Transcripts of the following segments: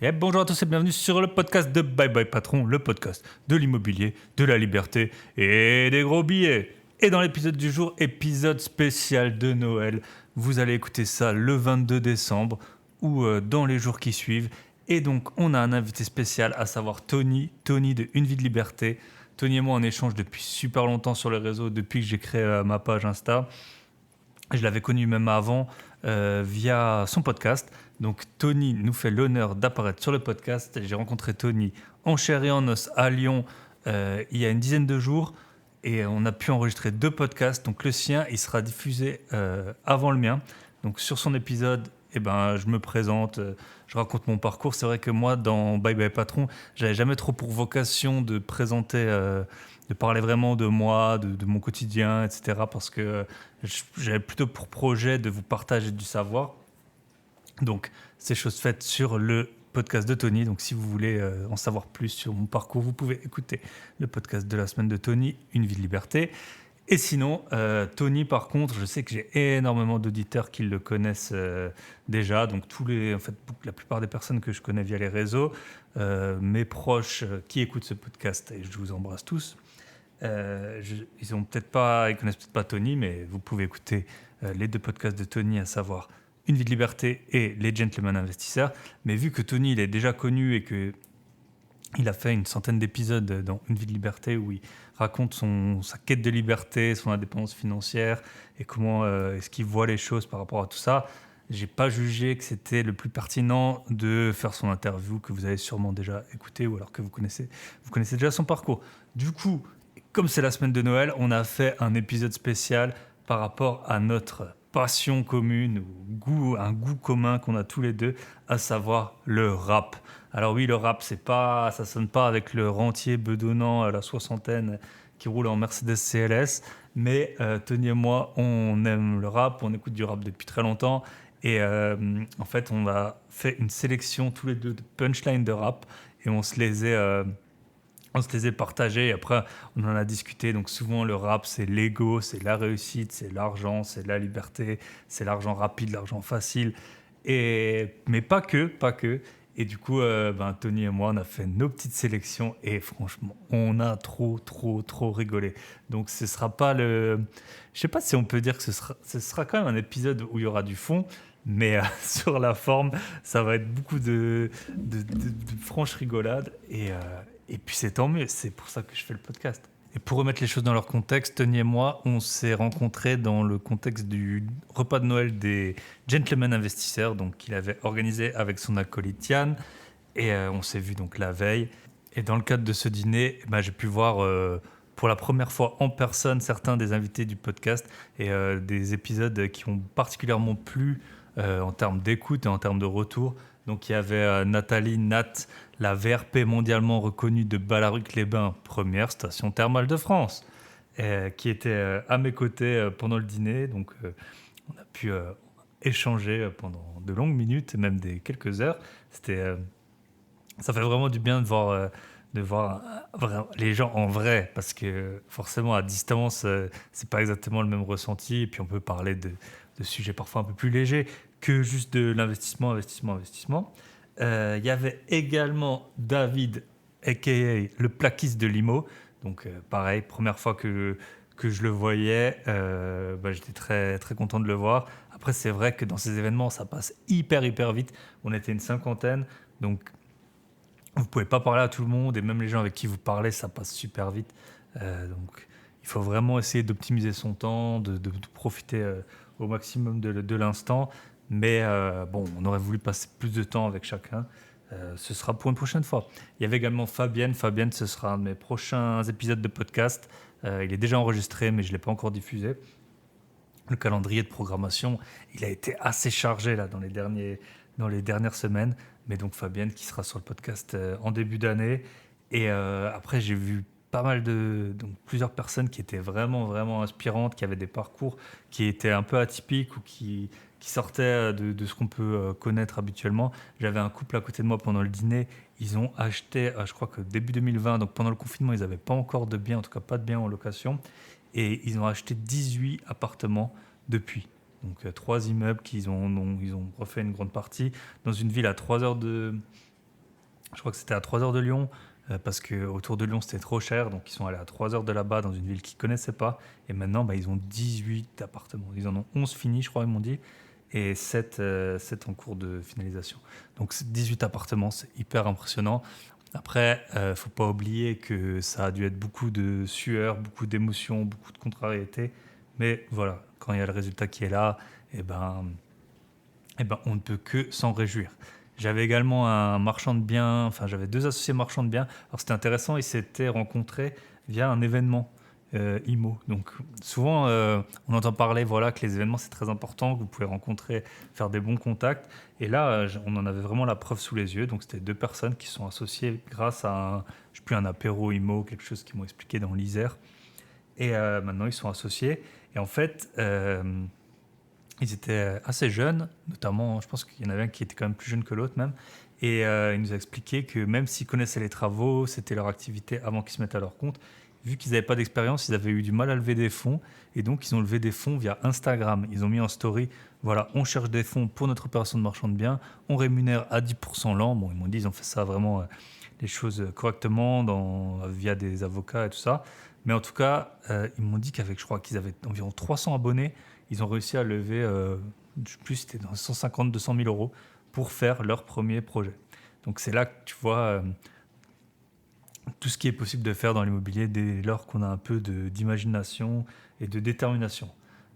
Et bonjour à tous et bienvenue sur le podcast de Bye Bye Patron, le podcast de l'immobilier, de la liberté et des gros billets. Et dans l'épisode du jour, épisode spécial de Noël, vous allez écouter ça le 22 décembre ou dans les jours qui suivent. Et donc on a un invité spécial, à savoir Tony de Une Vie de Liberté. Tony et moi on échange depuis super longtemps sur les réseaux, depuis que j'ai créé ma page Insta. Je l'avais connu même avant via son podcast. Donc Tony nous fait l'honneur d'apparaître sur le podcast. J'ai rencontré Tony en chair et en os à Lyon il y a une dizaine de jours. Et on a pu enregistrer 2 podcasts. Donc le sien, il sera diffusé avant le mien. Donc sur son épisode, je me présente, je raconte mon parcours. C'est vrai que moi, dans Bye Bye Patron, j'avais jamais trop pour vocation de présenter, de parler vraiment de moi, de mon quotidien, etc. Parce que j'avais plutôt pour projet de vous partager du savoir. Donc, c'est chose faite sur le podcast de Tony. Donc, si vous voulez en savoir plus sur mon parcours, vous pouvez écouter le podcast de la semaine de Tony, Une vie de liberté. Et sinon, Tony, par contre, je sais que j'ai énormément d'auditeurs qui le connaissent déjà. Donc, la plupart des personnes que je connais via les réseaux, mes proches qui écoutent ce podcast, et je vous embrasse tous. Ils connaissent peut-être pas Tony, mais vous pouvez écouter les 2 podcasts de Tony, à savoir Une vie de liberté et Les Gentlemen Investisseurs. Mais vu que Tony il est déjà connu et que il a fait une centaine d'épisodes dans Une vie de liberté où il raconte sa quête de liberté, son indépendance financière et comment est-ce qu'il voit les choses par rapport à tout ça, j'ai pas jugé que c'était le plus pertinent de faire son interview que vous avez sûrement déjà écouté ou alors que vous connaissez déjà son parcours. Du coup, comme c'est la semaine de Noël, on a fait un épisode spécial par rapport à notre passion commune ou un goût commun qu'on a tous les deux, à savoir le rap. Alors oui, le rap, ça sonne pas avec le rentier bedonnant à la soixantaine qui roule en Mercedes CLS, mais Tony et moi, on aime le rap, on écoute du rap depuis très longtemps, et en fait, on a fait une sélection tous les deux de punchlines de rap, et on se les a partagés, et après on en a discuté. Donc souvent le rap, c'est l'ego, c'est la réussite, c'est l'argent, c'est la liberté, c'est l'argent rapide, l'argent facile, mais pas que. Et du coup, Tony et moi, on a fait nos petites sélections et franchement, on a trop rigolé. Donc ce sera pas je sais pas si on peut dire que ce sera quand même un épisode où il y aura du fond, mais sur la forme, ça va être beaucoup de franche rigolade, et puis c'est tant mieux, c'est pour ça que je fais le podcast. Et pour remettre les choses dans leur contexte, Tony et moi, on s'est rencontrés dans le contexte du repas de Noël des Gentlemen Investisseurs, donc qu'il avait organisé avec son acolyte Yann, et on s'est vu donc la veille. Et dans le cadre de ce dîner, j'ai pu voir pour la première fois en personne certains des invités du podcast, et des épisodes qui ont particulièrement plu en termes d'écoute et en termes de retour. Donc il y avait Nathalie Nat, la VRP mondialement reconnue de Ballaruc-les-Bains, première station thermale de France, qui était à mes côtés pendant le dîner. Donc on a pu échanger pendant de longues minutes, même quelques heures. Ça fait vraiment du bien de voir les gens en vrai, parce que forcément à distance, c'est pas exactement le même ressenti. Et puis on peut parler de sujets parfois un peu plus légers que juste de l'investissement. Il y avait également David, a.k.a. le plaquiste de Limo. Donc pareil, première fois que je le voyais, j'étais très content de le voir. Après, c'est vrai que dans ces événements, ça passe hyper vite. On était une cinquantaine, donc vous pouvez pas parler à tout le monde, et même les gens avec qui vous parlez, ça passe super vite. Donc il faut vraiment essayer d'optimiser son temps, de profiter au maximum de l'instant. Mais on aurait voulu passer plus de temps avec chacun. Ce sera pour une prochaine fois. Il y avait également Fabienne. Fabienne, ce sera un de mes prochains épisodes de podcast. Il est déjà enregistré, mais je ne l'ai pas encore diffusé. Le calendrier de programmation, il a été assez chargé là, dans les dernières semaines. Mais donc Fabienne qui sera sur le podcast en début d'année. Et après, j'ai vu donc plusieurs personnes qui étaient vraiment inspirantes, qui avaient des parcours qui étaient un peu atypiques ou qui sortaient de ce qu'on peut connaître habituellement. J'avais un couple à côté de moi pendant le dîner. Ils ont acheté, je crois que début 2020, donc pendant le confinement, ils n'avaient pas encore de biens, en tout cas pas de biens en location. Et ils ont acheté 18 appartements depuis. Donc 3 immeubles dont ils ont refait une grande partie dans une ville à 3 heures Je crois que c'était à 3 heures de Lyon, parce qu'autour de Lyon, c'était trop cher. Donc, ils sont allés à 3 heures de là-bas, dans une ville qu'ils ne connaissaient pas. Et maintenant, ils ont 18 appartements. Ils en ont 11 finis, je crois, ils m'ont dit. Et 7 en cours de finalisation. Donc, 18 appartements, c'est hyper impressionnant. Après, faut pas oublier que ça a dû être beaucoup de sueur, beaucoup d'émotions, beaucoup de contrariétés. Mais voilà, quand il y a le résultat qui est là, on ne peut que s'en réjouir. J'avais également un marchand de biens, enfin j'avais 2 associés marchands de biens. Alors c'était intéressant, ils s'étaient rencontrés via un événement IMO. Donc souvent on entend parler que les événements c'est très important, que vous pouvez rencontrer, faire des bons contacts. Et là on en avait vraiment la preuve sous les yeux. Donc c'était 2 personnes qui sont associées grâce à un apéro IMO, quelque chose qu'ils m'ont expliqué dans l'Isère. Et maintenant ils sont associés. Et en fait... ils étaient assez jeunes, notamment, je pense qu'il y en avait un qui était quand même plus jeune que l'autre même. Et il nous a expliqué que même s'ils connaissaient les travaux, c'était leur activité avant qu'ils se mettent à leur compte, vu qu'ils n'avaient pas d'expérience, ils avaient eu du mal à lever des fonds. Et donc, ils ont levé des fonds via Instagram. Ils ont mis en story, voilà, on cherche des fonds pour notre opération de marchand de biens, on rémunère à 10% l'an. Bon, ils m'ont dit, ils ont fait ça vraiment, les choses correctement, via des avocats et tout ça. Mais en tout cas, ils m'ont dit je crois qu'ils avaient environ 300 abonnés. Ils ont réussi à lever, je sais plus, c'était dans 150-200 000 euros pour faire leur premier projet. Donc c'est là que tu vois tout ce qui est possible de faire dans l'immobilier dès lors qu'on a un peu d'imagination et de détermination.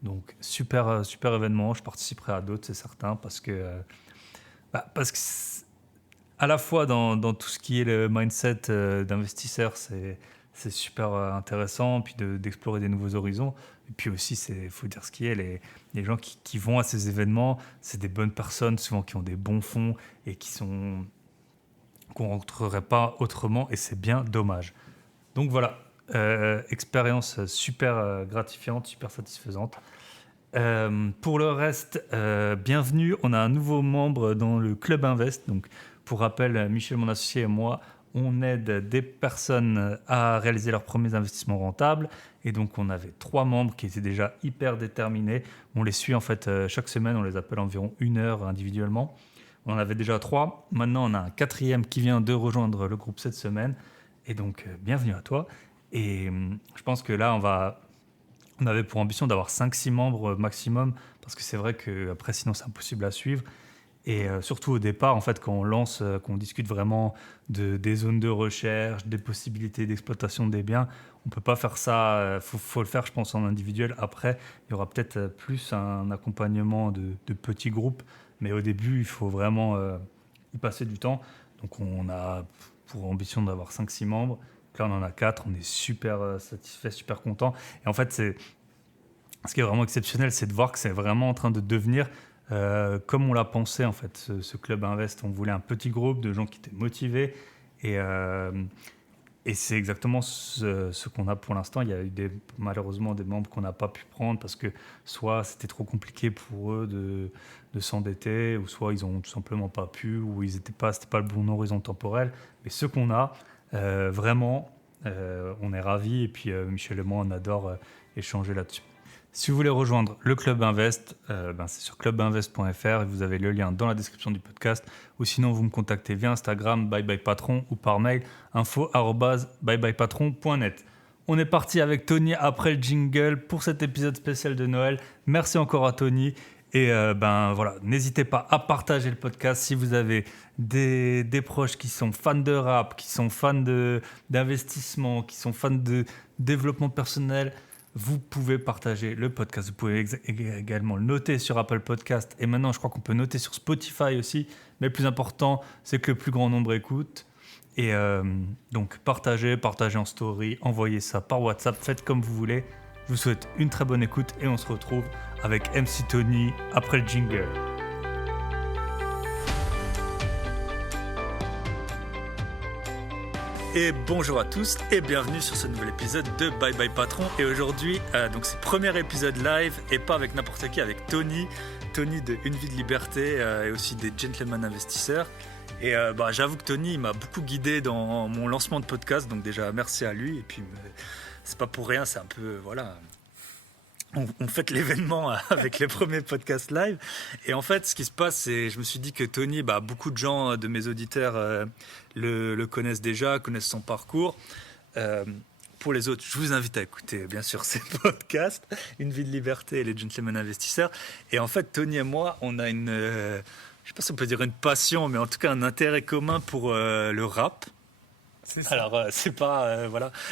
Donc super, super événement, je participerai à d'autres, c'est certain, parce que à la fois dans tout ce qui est le mindset d'investisseur, c'est super intéressant, puis d'explorer des nouveaux horizons. Et puis aussi, il faut dire ce qui est, les gens qui vont à ces événements, c'est des bonnes personnes, souvent qui ont des bons fonds et qu'on ne rencontrerait pas autrement, et c'est bien dommage. Donc voilà, expérience super gratifiante, super satisfaisante. Pour le reste, bienvenue, on a un nouveau membre dans le Club Invest. Donc, pour rappel, Michel, mon associé, et moi, on aide des personnes à réaliser leurs premiers investissements rentables. Et donc, on avait 3 membres qui étaient déjà hyper déterminés. On les suit en fait chaque semaine, on les appelle environ 1 heure individuellement. On en avait déjà 3. Maintenant, on a un 4e qui vient de rejoindre le groupe cette semaine. Et donc, bienvenue à toi. Et je pense que là, on avait pour ambition d'avoir 5-6 membres maximum, parce que c'est vrai qu'après, sinon, c'est impossible à suivre. Et surtout au départ, en fait, quand on lance, qu'on discute vraiment des zones de recherche, des possibilités d'exploitation des biens, on ne peut pas faire ça. Faut le faire, je pense, en individuel. Après, il y aura peut-être plus un accompagnement de petits groupes. Mais au début, il faut vraiment y passer du temps. Donc, on a pour ambition d'avoir 5-6 membres. Donc là, on en a 4. On est super satisfait, super content. Et en fait, ce qui est vraiment exceptionnel, c'est de voir que c'est vraiment en train de devenir comme on l'a pensé, en fait, ce Club Invest. On voulait un petit groupe de gens qui étaient motivés. Et c'est exactement ce qu'on a pour l'instant. Il y a eu malheureusement des membres qu'on n'a pas pu prendre parce que soit c'était trop compliqué pour eux de s'endetter, ou soit ils n'ont tout simplement pas pu, ou c'était pas le bon horizon temporel. Mais ceux qu'on a, vraiment, on est ravis. Et puis Michel et moi, on adore échanger là-dessus. Si vous voulez rejoindre le Club Invest, c'est sur clubinvest.fr et vous avez le lien dans la description du podcast. Ou sinon, vous me contactez via Instagram, byebyepatron, ou par mail, info@byebyepatron.net. On est parti avec Tony après le jingle pour cet épisode spécial de Noël. Merci encore à Tony. Et voilà, n'hésitez pas à partager le podcast si vous avez des proches qui sont fans de rap, qui sont fans d'investissement, qui sont fans de développement personnel. Vous pouvez partager le podcast. Vous pouvez également le noter sur Apple Podcast. Et maintenant, je crois qu'on peut noter sur Spotify aussi. Mais le plus important, c'est que le plus grand nombre écoute. Et donc, partagez en story, envoyez ça par WhatsApp. Faites comme vous voulez. Je vous souhaite une très bonne écoute et on se retrouve avec MC Tony après le jingle. Et bonjour à tous et bienvenue sur ce nouvel épisode de Bye Bye Patron. Et aujourd'hui, donc c'est le premier épisode live et pas avec n'importe qui, avec Tony de Une Vie de Liberté et aussi des Gentlemen Investisseurs. Et j'avoue que Tony m'a beaucoup guidé dans mon lancement de podcast, donc déjà merci à lui. Et puis c'est pas pour rien, c'est un peu on fête l'événement avec les premiers podcasts live. Et en fait, ce qui se passe, c'est, je me suis dit que Tony, beaucoup de gens de mes auditeurs le connaissent déjà, connaissent son parcours. Pour les autres, je vous invite à écouter, bien sûr, ces podcasts, Une vie de liberté et les gentlemen investisseurs. Et en fait, Tony et moi, on a une, je sais pas si on peut dire une passion, mais en tout cas un intérêt commun pour le rap. Alors c'est pas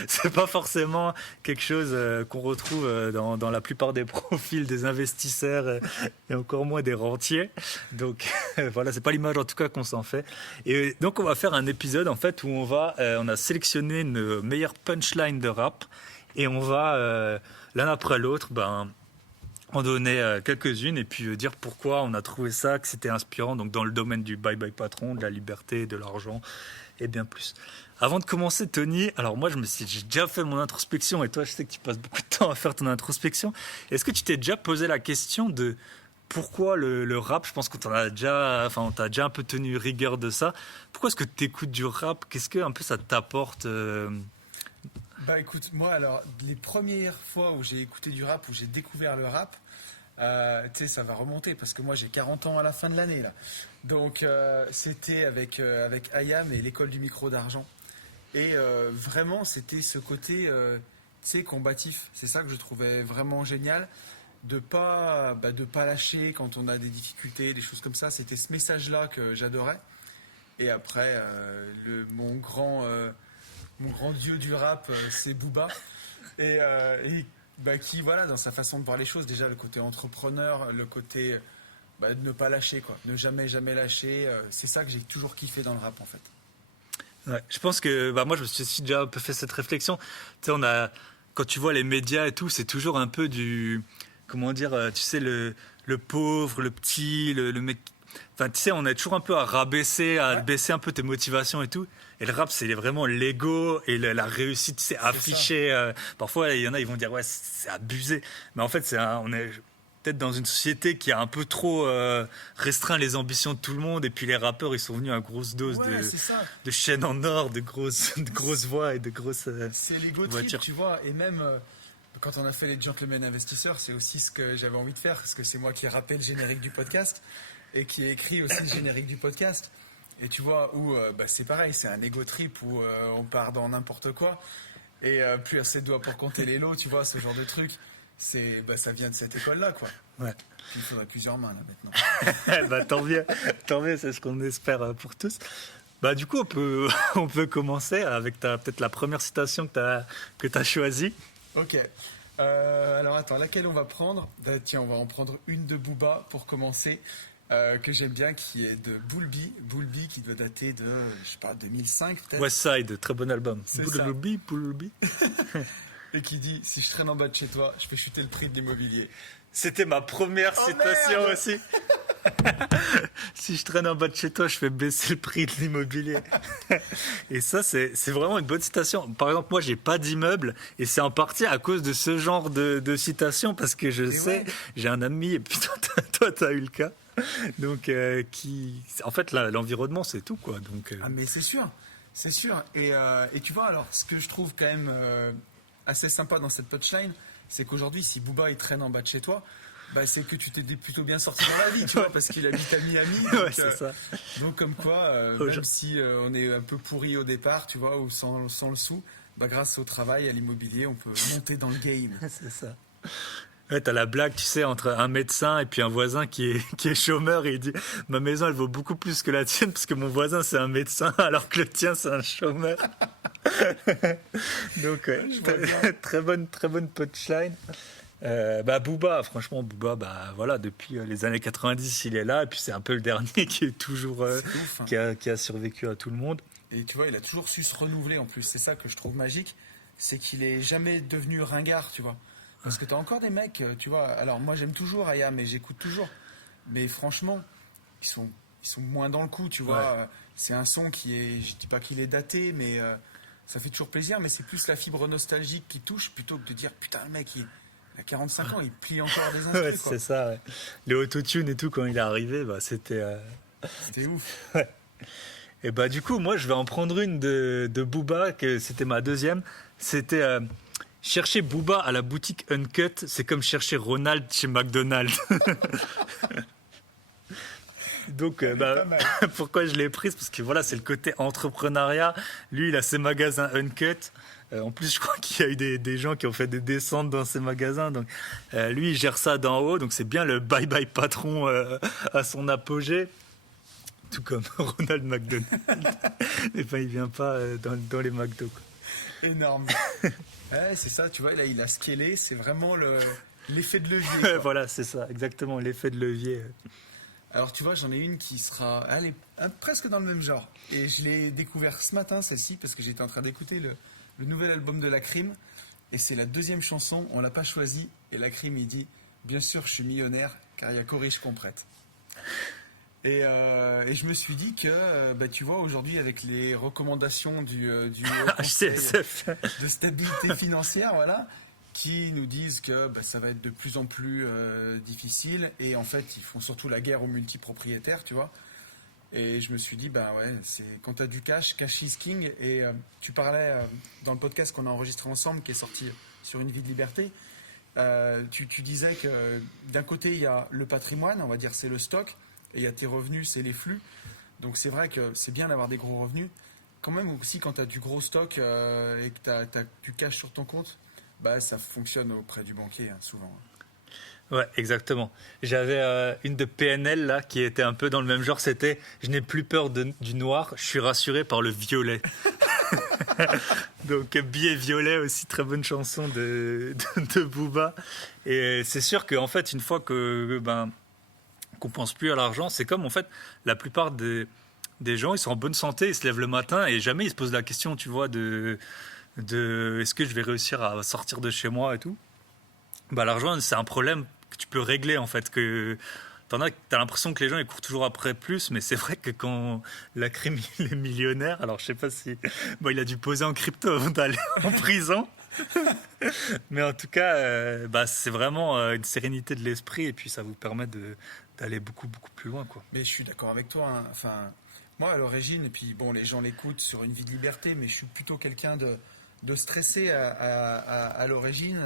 c'est pas forcément quelque chose qu'on retrouve dans la plupart des profils des investisseurs et encore moins des rentiers. Donc voilà, c'est pas l'image en tout cas qu'on s'en fait. Et donc on va faire un épisode en fait où on a sélectionné nos meilleures punchlines de rap et on va l'un après l'autre en donner quelques-unes et puis dire pourquoi on a trouvé ça, que c'était inspirant donc dans le domaine du bye bye patron, de la liberté, de l'argent et bien plus. Avant de commencer, Tony, alors moi j'ai déjà fait mon introspection et toi je sais que tu passes beaucoup de temps à faire ton introspection. Est-ce que tu t'es déjà posé la question de pourquoi le rap? Je pense que on t'a déjà un peu tenu rigueur de ça. Pourquoi est-ce que tu écoutes du rap? Qu'est-ce que un peu ça t'apporte Écoute, moi alors les premières fois où j'ai écouté du rap, où j'ai découvert le rap, tu sais, ça va remonter parce que moi j'ai 40 ans à la fin de l'année là. Donc c'était avec IAM et l'école du micro d'argent. Et vraiment c'était ce côté tu sais, combatif. C'est ça que je trouvais vraiment génial, de pas lâcher quand on a des difficultés, des choses comme ça. C'était ce message-là que j'adorais. Et après mon grand dieu du rap, c'est Booba. Et qui, voilà, dans sa façon de voir les choses, déjà le côté entrepreneur, le côté de ne pas lâcher, quoi. Ne jamais lâcher. C'est ça que j'ai toujours kiffé dans le rap, en fait. Ouais, je pense que moi je me suis aussi déjà un peu fait cette réflexion. Tu sais, quand tu vois les médias et tout, c'est toujours un peu du, comment dire, tu sais, le pauvre, le petit, le mec. Enfin, tu sais, on est toujours un peu à rabaisser, à baisser un peu tes motivations et tout. Et le rap, c'est vraiment l'ego et la réussite, c'est affiché. Parfois, il y en a, ils vont dire, ouais, c'est abusé. Mais en fait, on est peut-être dans une société qui a un peu trop restreint les ambitions de tout le monde. Et puis les rappeurs, ils sont venus à grosse dose de chaînes en or, de grosses voix et de grosses c'est l'ego trip, tu vois. Et même quand on a fait les Gentlemen Investisseurs, c'est aussi ce que j'avais envie de faire, parce que c'est moi qui ai rappelé le générique du podcast et qui ai écrit aussi le générique du podcast. Et tu vois, où c'est pareil, c'est un ego trip où on part dans n'importe quoi. Et plus assez de doigts pour compter les lots, tu vois, ce genre de truc. Ça vient de cette école-là, quoi. Ouais. Puis il faudrait plusieurs mains, là, maintenant. Tant mieux, c'est ce qu'on espère pour tous. Du coup, on peut commencer avec peut-être la première citation que t'as choisie. Ok. Alors attends, laquelle on va prendre? Tiens, on va en prendre une de Booba pour commencer. Que j'aime bien, qui est de Bulbi, qui doit dater de, je sais pas, 2005 peut-être. Westside, très bon album. C'est Bulbi. Et qui dit, si je traîne en bas de chez toi, je fais chuter le prix de l'immobilier. C'était ma première citation aussi. Si je traîne en bas de chez toi, je fais baisser le prix de l'immobilier. Et ça, c'est vraiment une bonne citation. Par exemple, moi, j'ai pas d'immeuble et c'est en partie à cause de ce genre de citation parce que j'ai un ami, et puis toi, t'as eu le cas. Donc, en fait, l'environnement, c'est tout, quoi. Donc, Ah, mais c'est sûr. Et tu vois, alors, ce que je trouve quand même assez sympa dans cette punchline, c'est qu'aujourd'hui, si Booba il traîne en bas de chez toi, c'est que tu t'es plutôt bien sorti dans la vie, tu vois, parce qu'il habite à Miami. Donc, ouais, c'est ça. Donc comme quoi, même si on est un peu pourri au départ, tu vois, ou sans le sou, grâce au travail, à l'immobilier, on peut monter dans le game. C'est ça. Ouais, t'as la blague, tu sais, entre un médecin et puis un voisin qui est chômeur et il dit « Ma maison, elle vaut beaucoup plus que la tienne parce que mon voisin, c'est un médecin alors que le tien, c'est un chômeur. » Donc, très bonne punchline. Booba, franchement, voilà, depuis les années 90, il est là et puis c'est un peu le dernier qui est toujours ouf, hein. qui a survécu à tout le monde. Et tu vois, il a toujours su se renouveler en plus. C'est ça que je trouve magique, c'est qu'il est jamais devenu ringard, tu vois. Parce que t'as encore des mecs, tu vois. Alors moi j'aime toujours Aya, mais j'écoute toujours. Mais franchement, ils sont moins dans le coup, tu vois. Ouais. C'est un son qui est, je dis pas qu'il est daté, mais ça fait toujours plaisir. Mais c'est plus la fibre nostalgique qui touche plutôt que de dire putain le mec il a 45 ans, il plie encore des instruments. Ouais, c'est ça. Ouais. Les autotunes et tout quand il est arrivé, c'était ouf. Ouais. Et du coup moi je vais en prendre une de Booba, que c'était ma deuxième. C'était chercher Booba à la boutique Uncut, c'est comme chercher Ronald chez McDonald's. Donc, pourquoi je l'ai prise? Parce que voilà, c'est le côté entrepreneuriat. Lui, il a ses magasins Uncut. En plus, je crois qu'il y a eu des gens qui ont fait des descentes dans ces magasins. Donc, lui, il gère ça d'en haut. Donc, c'est bien le bye-bye patron à son apogée. Tout comme Ronald McDonald. Mais il vient pas dans les McDo, quoi. Énorme. Ouais, c'est ça, tu vois, là, il a scalé. C'est vraiment l'effet de levier, quoi. Voilà, c'est ça, exactement, l'effet de levier. Alors, tu vois, j'en ai une qui sera presque dans le même genre. Et je l'ai découvert ce matin, celle-ci, parce que j'étais en train d'écouter le nouvel album de Lacrim. Et c'est la deuxième chanson, on l'a pas choisie. Et Lacrim, il dit « Bien sûr, je suis millionnaire, car il y a qu'aux riches qu'on prête. » Et je me suis dit que, tu vois, aujourd'hui, avec les recommandations du Haut Conseil de stabilité financière, voilà, qui nous disent que ça va être de plus en plus difficile. Et en fait, ils font surtout la guerre aux multipropriétaires, tu vois. Et je me suis dit, ouais, c'est quand tu as du cash, cash is king. Et tu parlais dans le podcast qu'on a enregistré ensemble, qui est sorti sur Une vie de liberté, tu disais que d'un côté, il y a le patrimoine, on va dire c'est le stock, et il y a tes revenus, c'est les flux. Donc c'est vrai que c'est bien d'avoir des gros revenus. Quand même aussi, quand tu as du gros stock et que tu as du cash sur ton compte, ça fonctionne auprès du banquier, hein, souvent. Ouais, exactement. J'avais une de PNL là qui était un peu dans le même genre. C'était « Je n'ai plus peur du noir, je suis rassuré par le violet ». Donc billet violet aussi, très bonne chanson de Booba. Et c'est sûr qu'en fait, une fois qu'on pense plus à l'argent, c'est comme en fait la plupart des gens, ils sont en bonne santé, ils se lèvent le matin et jamais ils se posent la question, tu vois, de est-ce que je vais réussir à sortir de chez moi et tout. L'argent, c'est un problème que tu peux régler en fait. Que t'as l'impression que les gens ils courent toujours après plus, mais c'est vrai que quand Lacrim il est millionnaire, alors je sais pas si il a dû poser en crypto avant d'aller en prison. Mais en tout cas, c'est vraiment une sérénité de l'esprit et puis ça vous permet d'aller beaucoup beaucoup plus loin, quoi. Mais je suis d'accord avec toi, hein. Enfin, moi à l'origine, et puis bon, les gens l'écoutent sur Une vie de liberté, mais je suis plutôt quelqu'un de stressé à l'origine,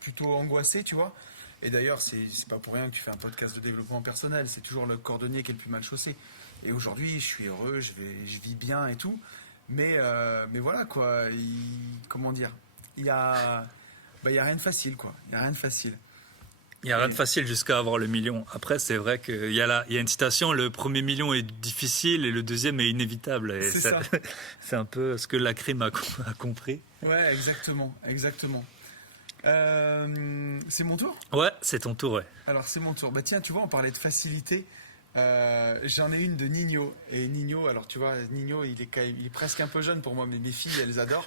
plutôt angoissé, tu vois. Et d'ailleurs, c'est pas pour rien que tu fais un podcast de développement personnel, c'est toujours le cordonnier qui est le plus mal chaussé. Et aujourd'hui, je suis heureux, je vis bien et tout, mais voilà quoi, comment dire, il y a rien de facile, quoi. Il y a rien de facile. Il n'y a rien de facile jusqu'à avoir le million. Après, c'est vrai qu'il y a une citation, le premier million est difficile et le deuxième est inévitable. Et c'est ça. C'est un peu ce que Lacrim a compris. Ouais, exactement. C'est mon tour ? Ouais, c'est ton tour, ouais. Alors, c'est mon tour. Tiens, tu vois, on parlait de facilité. J'en ai une de Nino. Et Nino, alors tu vois, Nino, il est presque un peu jeune pour moi, mais mes filles, elles adorent.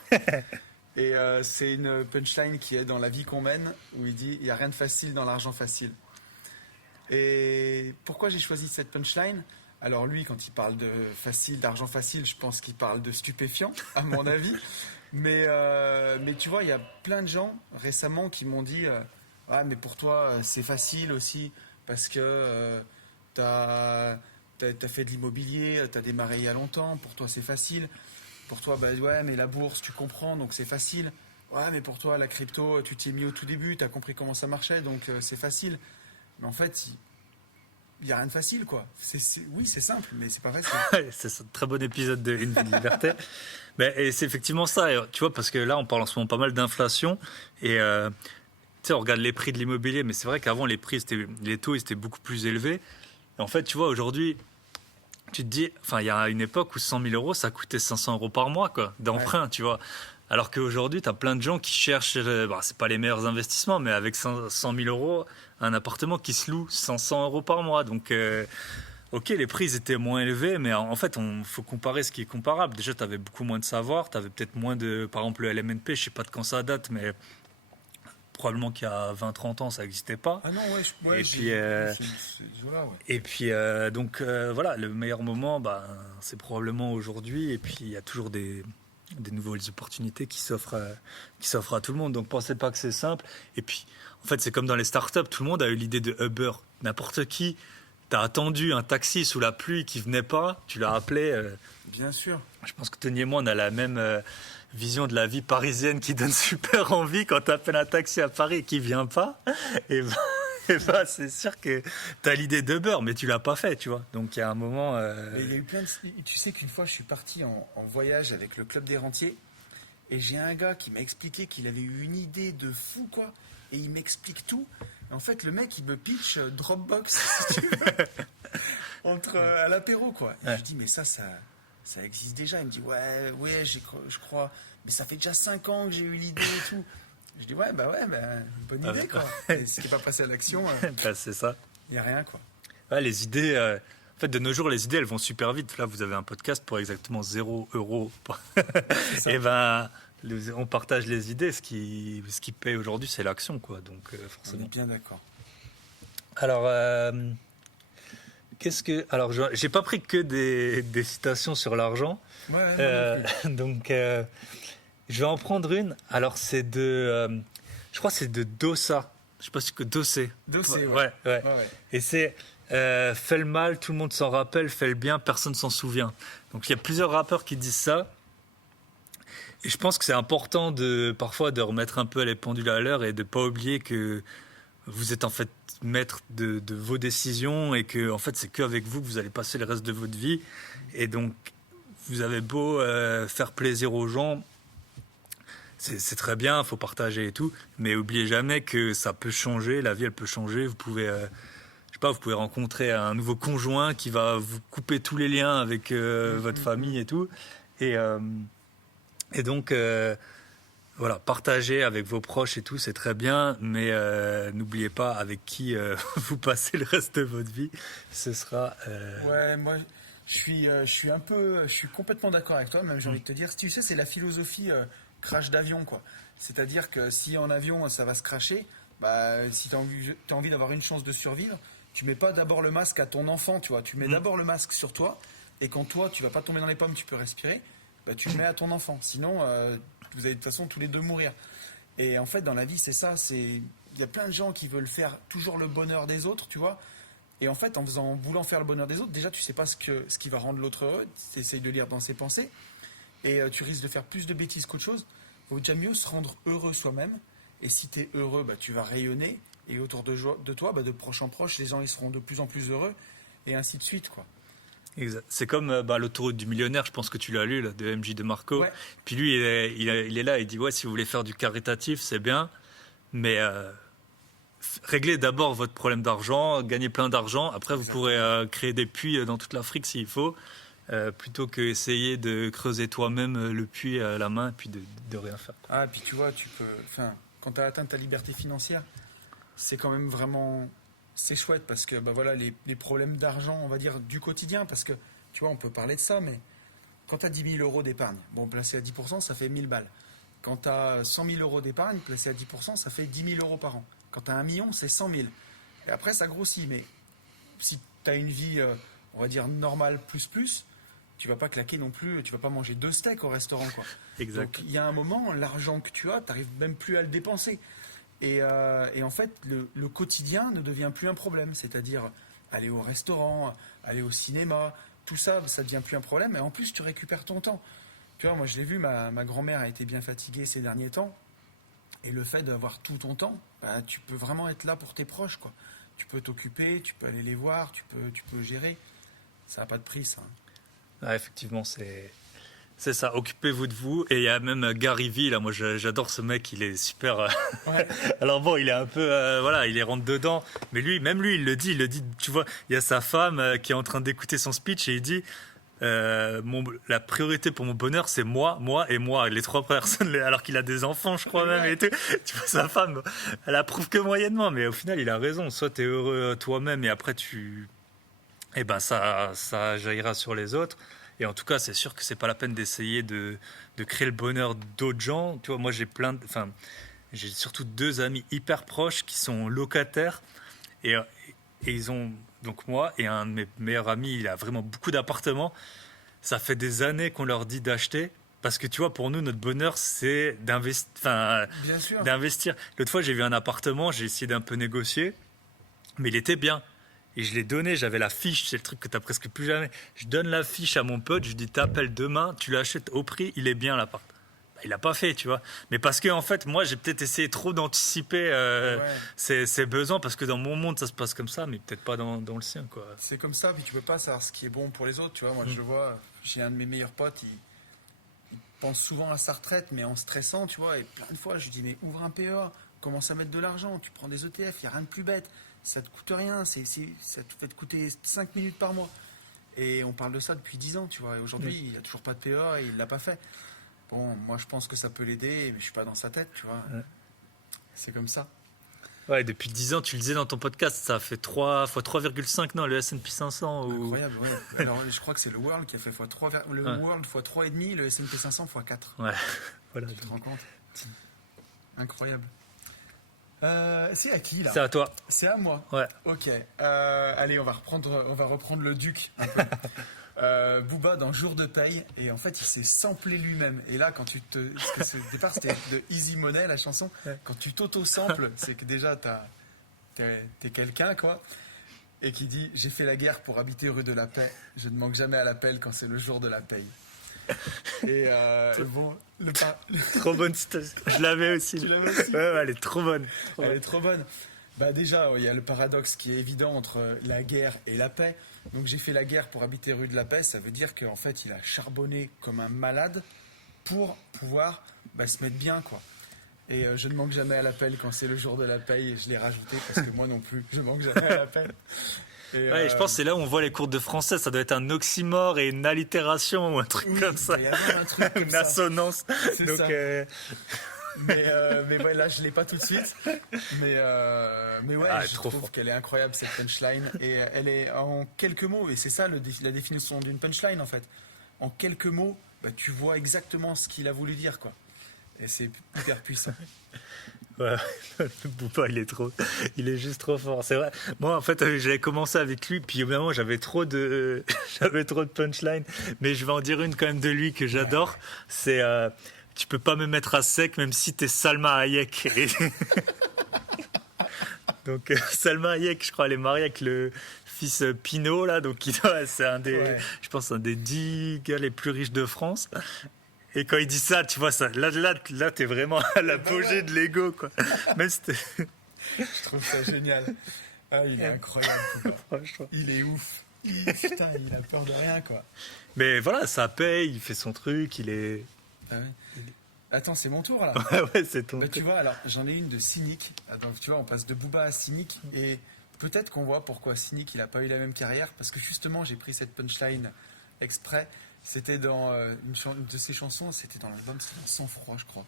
Et c'est une punchline qui est dans La vie qu'on mène, où il dit « Il n'y a rien de facile dans l'argent facile ». Et pourquoi j'ai choisi cette punchline ? Alors lui, quand il parle de facile, d'argent facile, je pense qu'il parle de stupéfiant, à mon avis. Mais tu vois, il y a plein de gens récemment qui m'ont dit « Ah, mais pour toi, c'est facile aussi, parce que t'as fait de l'immobilier, t'as démarré il y a longtemps, pour toi c'est facile. » Pour toi, ouais, mais la bourse, tu comprends, donc c'est facile. Ouais, mais pour toi, la crypto, tu t'y es mis au tout début, tu as compris comment ça marchait, donc c'est facile. Mais en fait, il n'y a rien de facile, quoi. Oui, c'est simple, mais c'est pas facile. C'est un très bon épisode de Une vie de liberté. Et c'est effectivement ça, tu vois, parce que là, on parle en ce moment pas mal d'inflation. Et tu sais, on regarde les prix de l'immobilier, mais c'est vrai qu'avant, les taux, ils étaient beaucoup plus élevés. Et en fait, tu vois, aujourd'hui, tu te dis, enfin, il y a une époque où 100 000 euros, ça coûtait 500 euros par mois, quoi, d'emprunt, ouais. Tu vois. Alors qu'aujourd'hui, tu as plein de gens qui cherchent, c'est pas les meilleurs investissements, mais avec 100 000 euros, un appartement qui se loue 500 euros par mois. Donc, ok, les prix étaient moins élevés, mais en fait, il faut comparer ce qui est comparable. Déjà, tu avais beaucoup moins de savoir, tu avais peut-être moins de, par exemple, le LMNP, je sais pas de quand ça date, mais probablement qu'il y a 20-30 ans, ça n'existait pas. Ah non, ouais. Et puis, donc, voilà, le meilleur moment, c'est probablement aujourd'hui. Et puis, il y a toujours des nouvelles opportunités qui s'offrent à tout le monde. Donc, pensez pas que c'est simple. Et puis, en fait, c'est comme dans les startups, tout le monde a eu l'idée de Uber. N'importe qui t'as attendu un taxi sous la pluie qui venait pas, tu l'as appelé. Bien sûr. Je pense que Tony et moi, on a la même vision de la vie parisienne qui donne super envie quand t'appelles un taxi à Paris et qu'il vient pas. Et c'est sûr que t'as l'idée de beurre, mais tu l'as pas fait, tu vois. Donc il y a un moment. Mais il y a eu tu sais qu'une fois, je suis parti en voyage avec le club des rentiers et j'ai un gars qui m'a expliqué qu'il avait eu une idée de fou, quoi. Et il m'explique tout. Et en fait, le mec, il me pitch Dropbox, si tu veux, à l'apéro, quoi. Et je dis, mais ça existe déjà. Il me dit, ouais, je crois. Mais ça fait déjà 5 ans que j'ai eu l'idée et tout. Je dis, bonne idée, quoi. Et ce qui n'est pas passé à l'action, c'est ça. il n'y a rien, quoi. Ouais, les idées. En fait, de nos jours, les idées, elles vont super vite. Là, vous avez un podcast pour exactement 0 €. Et on partage les idées. Ce qui paye aujourd'hui, c'est l'action, quoi. Donc, forcément. On est bien d'accord. Alors, Alors, j'ai pas pris que des citations sur l'argent. Donc, je vais en prendre une. Alors, c'est je crois que c'est de Dossa. Je sais pas si que Dossé. Dossé, ouais. Et c'est fais le mal, tout le monde s'en rappelle, fais le bien, personne s'en souvient. Donc, il y a plusieurs rappeurs qui disent ça. Et je pense que c'est important parfois de remettre un peu les pendules à l'heure et de pas oublier que vous êtes en fait maître de vos décisions et que en fait c'est qu'avec vous que vous allez passer le reste de votre vie. Et donc vous avez beau faire plaisir aux gens, c'est très bien, faut partager et tout, mais oubliez jamais que ça peut changer, la vie elle peut changer. Vous pouvez vous pouvez rencontrer un nouveau conjoint qui va vous couper tous les liens avec votre famille et tout. Et donc voilà, partager avec vos proches et tout, c'est très bien, mais n'oubliez pas avec qui vous passez le reste de votre vie. Ce sera. Ouais, moi, je suis complètement d'accord avec toi. Même j'ai envie de te dire, tu sais, c'est la philosophie crash d'avion, quoi. C'est-à-dire que si en avion ça va se crasher, si t'as envie d'avoir une chance de survivre, tu mets pas d'abord le masque à ton enfant, tu vois. Tu mets d'abord le masque sur toi, et quand toi tu vas pas tomber dans les pommes, tu peux respirer. Tu le mets à ton enfant. Sinon, vous allez de toute façon tous les deux mourir. Et en fait, dans la vie, c'est ça. Il y a plein de gens qui veulent faire toujours le bonheur des autres, tu vois. Et en fait, en voulant faire le bonheur des autres, déjà, tu sais pas ce qui va rendre l'autre heureux. Tu essayes de lire dans ses pensées. Et tu risques de faire plus de bêtises qu'autre chose. Il vaut déjà mieux se rendre heureux soi-même. Et si tu es heureux, tu vas rayonner. Et autour de toi, de proche en proche, les gens ils seront de plus en plus heureux. Et ainsi de suite, quoi. Exact. C'est comme l'autoroute du millionnaire, je pense que tu l'as lu, là, de MJ DeMarco. Ouais. Puis lui, il est là, il dit si vous voulez faire du caritatif, c'est bien, mais réglez d'abord votre problème d'argent, gagnez plein d'argent, après vous pourrez créer des puits dans toute l'Afrique s'il faut, plutôt que essayer de creuser toi-même le puits à la main et puis de rien faire, quoi. Puis tu vois, quand tu as atteint ta liberté financière, c'est quand même vraiment... C'est chouette parce que les problèmes d'argent, on va dire, du quotidien, parce que, tu vois, on peut parler de ça, mais quand tu as 10 000 € d'épargne, placé à 10%, ça fait 1000 balles. Quand tu as 100 000 € d'épargne, placé à 10%, ça fait 10 000 € par an. Quand tu as 1 million, c'est 100 000. Et après, ça grossit, mais si tu as une vie, on va dire, normale, tu vas pas claquer non plus, tu vas pas manger 2 steaks au restaurant, quoi. Exact. Donc, il y a un moment, l'argent que tu as, tu n'arrives même plus à le dépenser. Et en fait, le quotidien ne devient plus un problème. C'est-à-dire aller au restaurant, aller au cinéma, tout ça, ça devient plus un problème. Et en plus, tu récupères ton temps. Tu vois, moi, je l'ai vu, ma grand-mère a été bien fatiguée ces derniers temps. Et le fait d'avoir tout ton temps, tu peux vraiment être là pour tes proches, quoi. Tu peux t'occuper, tu peux aller les voir, tu peux gérer. Ça n'a pas de prix, ça. Effectivement, c'est ça, occupez-vous de vous. Et il y a même Gary Vee, là, moi j'adore ce mec, il est super. Ouais. Alors bon, il est un peu, il est rentre dedans. Mais même lui, il le dit, tu vois, il y a sa femme qui est en train d'écouter son speech et il dit la priorité pour mon bonheur, c'est moi et moi, les 3 personnes, alors qu'il a des enfants, je crois même. Et tout. Tu vois, sa femme, elle approuve que moyennement, mais au final, il a raison. Soit tu es heureux toi-même et après ça jaillira sur les autres. Et en tout cas, c'est sûr que c'est pas la peine d'essayer de créer le bonheur d'autres gens. Tu vois, moi, j'ai surtout 2 amis hyper proches qui sont locataires. Et ils ont, donc moi et un de mes meilleurs amis, il a vraiment beaucoup d'appartements. Ça fait des années qu'on leur dit d'acheter. Parce que tu vois, pour nous, notre bonheur, c'est d'investir. Bien sûr. L'autre fois, j'ai vu un appartement, j'ai essayé d'un peu négocier. Mais il était bien. Et je l'ai donné, j'avais la fiche, c'est le truc que t'as presque plus jamais. Je donne la fiche à mon pote, je lui dis t'appelles demain, tu l'achètes au prix, il est bien l'appart. Il l'a pas fait, tu vois. Mais parce que en fait, moi, j'ai peut-être essayé trop d'anticiper ses besoins, parce que dans mon monde, ça se passe comme ça, mais peut-être pas dans le sien, quoi. C'est comme ça, puis tu peux pas savoir ce qui est bon pour les autres, tu vois. Moi, je le vois, j'ai un de mes meilleurs potes, il pense souvent à sa retraite, mais en stressant, tu vois. Et plein de fois, je lui dis, mais ouvre un PEA, commence à mettre de l'argent, tu prends des ETF, il n'y a rien de plus bête. Ça te coûte rien, ça te fait te coûter 5 minutes par mois. Et on parle de ça depuis 10 ans, tu vois. Et aujourd'hui, il n'a toujours pas de PEA et il ne l'a pas fait. Bon, moi, je pense que ça peut l'aider, mais je ne suis pas dans sa tête, tu vois. Ouais. C'est comme ça. Ouais, depuis 10 ans, tu le disais dans ton podcast, ça fait 3 fois 3,5, non, le S&P 500. Ou... Incroyable, ouais. Alors, je crois que c'est le World qui a fait x3, le World x3,5, le S&P 500 x4. Ouais, voilà. Tu te rends compte? Incroyable. C'est à qui, là? C'est à toi. C'est à moi. Ouais. Ok. Allez, on va reprendre le Duc un peu. Booba dans Jour de paye, et en fait il s'est samplé lui-même, et là parce que au départ c'était de Easy Money la chanson, quand tu t'auto-samples c'est que déjà t'es quelqu'un, quoi, et qui dit j'ai fait la guerre pour habiter rue de la Paix, je ne manque jamais à l'appel quand c'est le jour de la paye. Et bon, trop bonne citation. Je l'avais aussi. Tu l'avais aussi? Ouais, elle est trop bonne. Elle est trop bonne. Bah déjà, il y a le paradoxe qui est évident entre la guerre et la paix. Donc j'ai fait la guerre pour habiter rue de la Paix, ça veut dire qu'en fait il a charbonné comme un malade pour pouvoir se mettre bien, quoi. Et je ne manque jamais à l'appel quand c'est le jour de la paye, je l'ai rajouté parce que moi non plus, je manque jamais à l'appel. Et je pense que c'est là où on voit les cours de français, ça doit être un oxymore et une allitération ou un truc comme ça. Il y a un truc comme une ça. assonance. C'est donc, ça. Mais ouais, là je l'ai pas tout de suite. Mais ouais, je trouve qu'elle est incroyable, cette punchline, et elle est en quelques mots, et c'est ça la définition d'une punchline en fait. En quelques mots, tu vois exactement ce qu'il a voulu dire, quoi. Et c'est hyper puissant. Ouais, Booba, il est juste trop fort. C'est vrai. Moi, en fait, j'avais commencé avec lui, puis au bout d'un moment, j'avais trop de punchlines, mais je vais en dire une quand même de lui que j'adore. Ouais. C'est tu peux pas me mettre à sec même si t'es Salma Hayek. Donc Salma Hayek, je crois, elle est mariée avec le fils Pinault là, donc c'est je pense un des 10 gars les plus riches de France. Et quand il dit ça, tu vois ça, là t'es vraiment à l'apogée de l'ego, quoi. Même si je trouve ça génial. Ah, il est incroyable. Il est ouf. Putain, il a peur de rien, quoi. Mais voilà, ça paye, il fait son truc, il est. Ah ouais. Attends, c'est mon tour là. Ouais, c'est ton tour. Tu vois, alors j'en ai une de Cynic. Attends, tu vois, on passe de Booba à Cynic, et peut-être qu'on voit pourquoi Cynic il a pas eu la même carrière, parce que justement j'ai pris cette punchline exprès. C'était dans une de ses chansons, c'était dans l'album, c'était dans Sang Froid, je crois.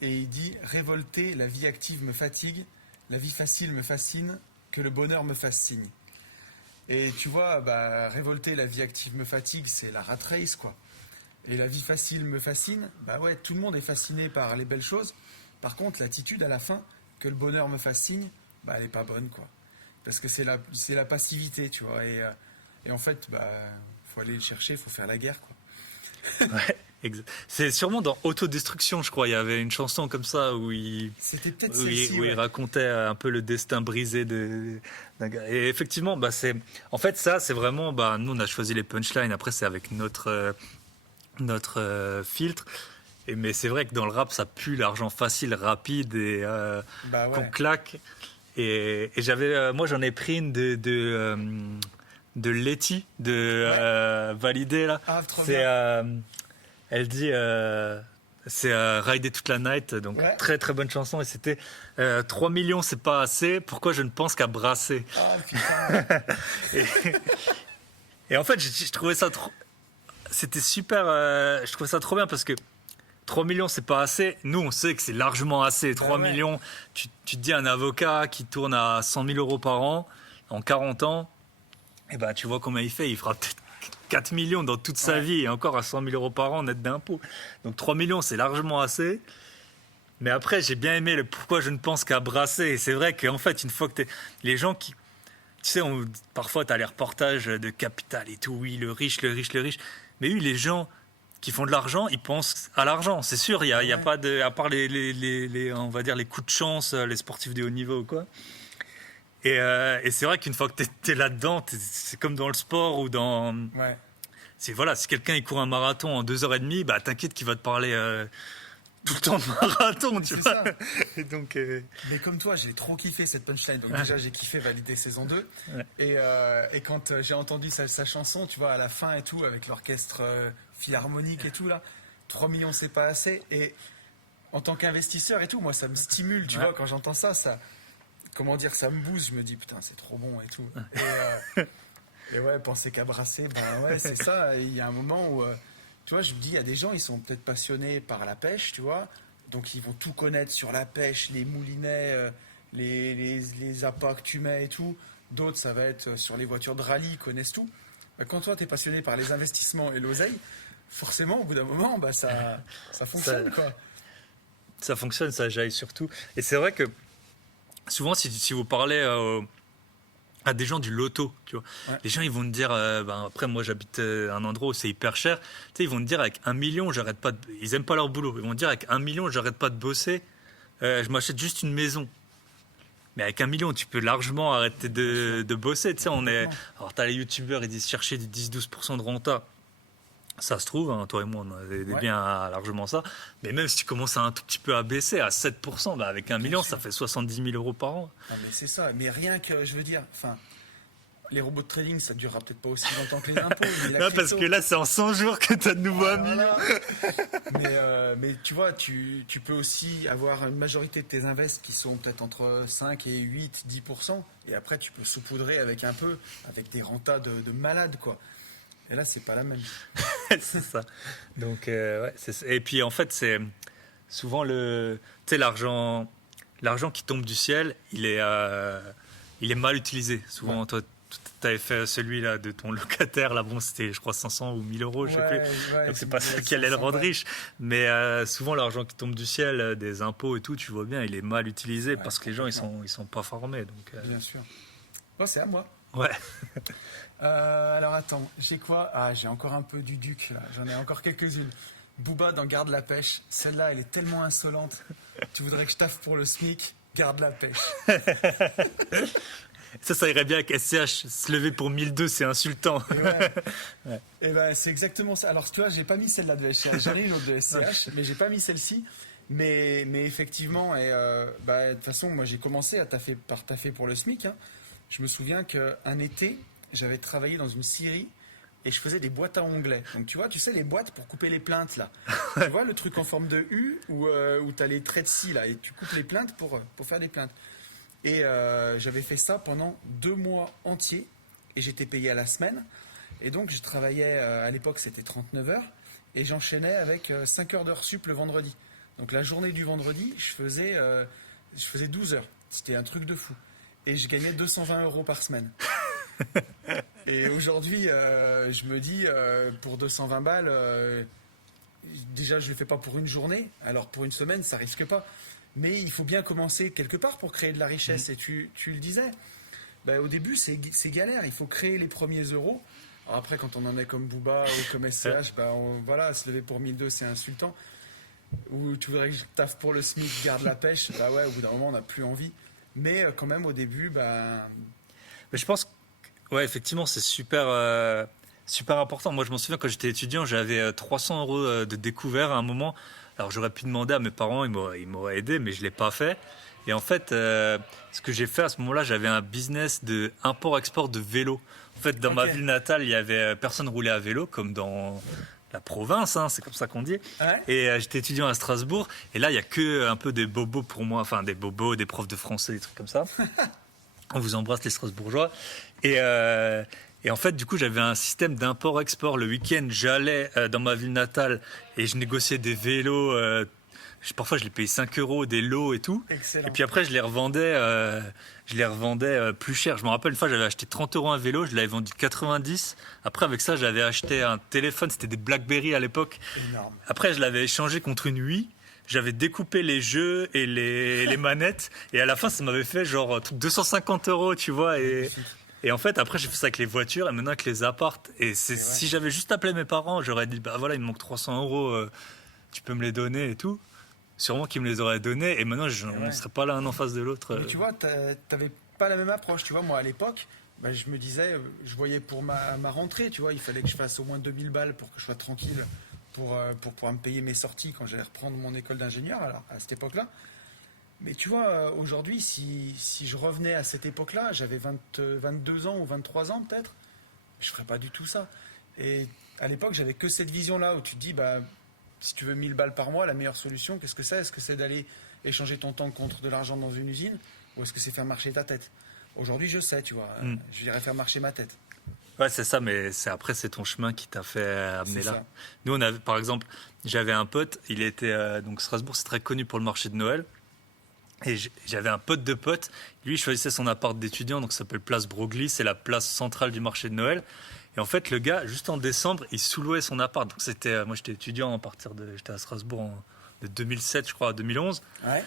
Et il dit révolté, la vie active me fatigue, la vie facile me fascine, que le bonheur me fasse signe. Et tu vois, révolté, la vie active me fatigue, c'est la rat race, quoi. Et la vie facile me fascine, ouais, tout le monde est fasciné par les belles choses. Par contre, l'attitude à la fin, que le bonheur me fasse signe, elle est pas bonne, quoi. Parce que c'est la passivité, tu vois. Et en fait, faut aller le chercher, faut faire la guerre, quoi. Ouais, exact. C'est sûrement dans Autodestruction, je crois. Il y avait une chanson comme ça où il racontait un peu le destin brisé d'un gars. Et effectivement, en fait, ça, c'est vraiment. Nous, on a choisi les punchlines. Après, c'est avec notre filtre. Mais c'est vrai que dans le rap, ça pue l'argent facile, rapide et qu'on claque. Et moi, j'en ai pris une de Letty, de Validé, là. Ah, trop bien. Elle dit c'est Rider toute la night, donc très très bonne chanson, et c'était 3 millions c'est pas assez, pourquoi je ne pense qu'à brasser. Ah putain. et en fait je trouvais ça c'était super, je trouvais ça trop bien, parce que 3 millions c'est pas assez, nous on sait que c'est largement assez. 3 millions, tu te dis un avocat qui tourne à 100 000 euros par an en 40 ans, et tu vois combien il fait, il fera peut-être 4 millions dans toute sa vie, et encore à 100 000 euros par an net d'impôts. Donc 3 millions c'est largement assez. Mais après j'ai bien aimé le pourquoi je ne pense qu'à brasser. Et c'est vrai qu'en fait une fois que les gens qui, tu sais, parfois tu as les reportages de Capital et tout, oui, le riche. Mais oui, les gens qui font de l'argent, ils pensent à l'argent. C'est sûr, il y a pas de, à part les on va dire les coups de chance, les sportifs de haut niveau ou quoi. Et c'est vrai qu'une fois que t'es là-dedans, c'est comme dans le sport ou dans... Ouais. Si quelqu'un il court un marathon en 2h30, bah t'inquiète qu'il va te parler tout le temps de marathon, tu C'est vois. ça. Et donc, Mais comme toi, j'ai trop kiffé cette punchline. Donc déjà, j'ai kiffé valider saison 2. Ouais. Et quand j'ai entendu sa chanson, tu vois, à la fin et tout, avec l'orchestre philharmonique et tout, là, 3 millions, c'est pas assez. Et en tant qu'investisseur et tout, moi, ça me stimule, tu vois, quand j'entends ça, comment dire, ça me booste. Je me dis, putain, c'est trop bon et tout. Et ouais, penser qu'à brasser, ben ouais, c'est ça. Il y a un moment où, tu vois, je me dis, il y a des gens, ils sont peut-être passionnés par la pêche, tu vois. Donc, ils vont tout connaître sur la pêche, les moulinets, les appâts que tu mets et tout. D'autres, ça va être sur les voitures de rallye, ils connaissent tout. Ben, quand toi, tu es passionné par les investissements et l'oseille, forcément, au bout d'un moment, ben, ça fonctionne, quoi. ça fonctionne, ça jaillit surtout. Et c'est vrai que souvent, si vous parlez à des gens du loto, tu vois, les gens ils vont te dire, après moi j'habite un endroit où c'est hyper cher, tu sais, ils vont te dire avec 1 million, j'arrête pas ils aiment pas leur boulot, ils vont te dire avec 1 million, j'arrête pas de bosser, je m'achète juste une maison. Mais avec 1 million, tu peux largement arrêter de bosser, tu sais, alors t'as les youtubeurs, ils disent chercher du 10-12% de renta. Ça se trouve, hein, toi et moi, on a bien largement ça. Mais même si tu commences à un tout petit peu à baisser, à 7%, bah avec 1 million, ça fait 70 000 euros par an. Ah, mais c'est ça. Mais rien que, je veux dire, enfin, les robots de trading, ça durera peut-être pas aussi longtemps que les impôts. Mais Non, parce que là, c'est en 100 jours que tu as de nouveau 1 million. Mais tu vois, tu peux aussi avoir une majorité de tes invests qui sont peut-être entre 5 et 8-10%. Et après, tu peux saupoudrer avec des rentas de malade, quoi. Et là, c'est pas la même. C'est ça. Donc, ouais, et puis, en fait, c'est souvent tu sais, l'argent qui tombe du ciel, il est mal utilisé. Souvent, toi, tu avais fait celui-là de ton locataire, là, bon, c'était, je crois, 500 ou 1000 euros, je sais plus. Ouais, donc, c'est pas ça qui allait le rendre riche. Mais souvent, l'argent qui tombe du ciel, des impôts et tout, tu vois bien, il est mal utilisé parce que les gens, ils sont pas formés. Donc, bien sûr. Oh, c'est à moi. Ouais. Alors attends, j'ai quoi? Ah, j'ai encore un peu du Duc, là. J'en ai encore quelques-unes. Booba dans Garde la pêche. Celle-là, elle est tellement insolente. Tu voudrais que je taffe pour le SMIC? Garde la pêche. Ça irait bien avec SCH. Se lever pour 1002, c'est insultant. Et ben, c'est exactement ça. Alors, tu vois, j'ai pas mis celle-là de SCH. J'en ai une autre de SCH, mais j'ai pas mis celle-ci. Mais effectivement, de toute façon, moi, j'ai commencé par taffer pour le SMIC, hein. Je me souviens qu'un été, j'avais travaillé dans une scierie et je faisais des boîtes à onglets. Donc tu sais les boîtes pour couper les plinthes là. Tu vois le truc en forme de U où tu as les traits de scie là et tu coupes les plinthes pour faire des plinthes. Et j'avais fait ça pendant 2 mois entiers et j'étais payé à la semaine. Et donc je travaillais, à l'époque c'était 39 heures et j'enchaînais avec 5 heures d'heures sup le vendredi. Donc la journée du vendredi, je faisais 12 heures. C'était un truc de fou. Et je gagnais 220 euros par semaine. Et aujourd'hui, je me dis, pour 220 balles, déjà, je ne le fais pas pour une journée. Alors, pour une semaine, ça risque pas. Mais il faut bien commencer quelque part pour créer de la richesse. Et tu le disais, au début, c'est galère. Il faut créer les premiers euros. Alors après, quand on en est comme Booba ou comme SCH, se lever pour 1200, c'est insultant. Ou tu voudrais que je taffe pour le SMIC, garde la pêche. Au bout d'un moment, on n'a plus envie. Mais quand même, au début, Mais je pense que, effectivement, c'est super important. Moi, je m'en souviens, quand j'étais étudiant, j'avais 300 euros de découvert à un moment. Alors, j'aurais pu demander à mes parents, ils m'auraient aidé, mais je ne l'ai pas fait. Et en fait, ce que j'ai fait à ce moment-là, j'avais un business de import-export de vélo. En fait, dans ma ville natale, il y avait personne roulait à vélo, comme dans la province, hein, c'est comme ça qu'on dit. Ouais. Et j'étais étudiant à Strasbourg. Et là, il y a que un peu des bobos pour moi, enfin des bobos, des profs de français, des trucs comme ça. On vous embrasse les Strasbourgeois. Et en fait, du coup, j'avais un système d'import-export. Le week-end, j'allais dans ma ville natale et je négociais des vélos. Parfois, je les payais 5 euros, des lots et tout. Excellent. Et puis après, je les revendais plus cher. Je me rappelle, une fois, j'avais acheté 30 euros un vélo, je l'avais vendu 90. Après, avec ça, j'avais acheté un téléphone, c'était des BlackBerry à l'époque. Énorme. Après, je l'avais échangé contre une Wii. J'avais découpé les jeux et les manettes. Et à la fin, ça m'avait fait genre 250 euros, tu vois. Et en fait, après, j'ai fait ça avec les voitures et maintenant avec les appartes. Et si j'avais juste appelé mes parents, j'aurais dit, voilà, il me manque 300 euros, tu peux me les donner et tout. Sûrement qu'ils me les auraient donnés. Et maintenant, on ne serait pas l'un en face de l'autre. Mais tu vois, pas la même approche. Tu vois, moi, à l'époque, bah, je me disais, je voyais pour ma rentrée, tu vois, il fallait que je fasse au moins 2000 balles pour que je sois tranquille pour pouvoir me payer mes sorties quand j'allais reprendre mon école d'ingénieur, alors, à cette époque-là. Mais tu vois, aujourd'hui, si je revenais à cette époque-là, j'avais 22 ans ou 23 ans peut-être, je ferais pas du tout ça. Et à l'époque, j'avais que cette vision-là où tu te dis, bah, si tu veux 1000 balles par mois, la meilleure solution, qu'est-ce que c'est? Est-ce que c'est d'aller échanger ton temps contre de l'argent dans une usine ou est-ce que c'est faire marcher ta tête? Aujourd'hui, je sais, tu vois, je dirais faire marcher ma tête. Ouais, c'est ça, mais c'est ton chemin qui t'a fait amener C'est là. ça. Nous, on avait, par exemple, j'avais un pote, il était donc Strasbourg, c'est très connu pour le marché de Noël. Et j'avais un pote de pote, lui il choisissait son appart d'étudiant, donc ça s'appelle Place Broglie, c'est la place centrale du marché de Noël. Et en fait, le gars, juste en décembre, il sous-louait son appart. Donc c'était, moi j'étais étudiant j'étais à Strasbourg de 2007, je crois, à 2011. Ouais.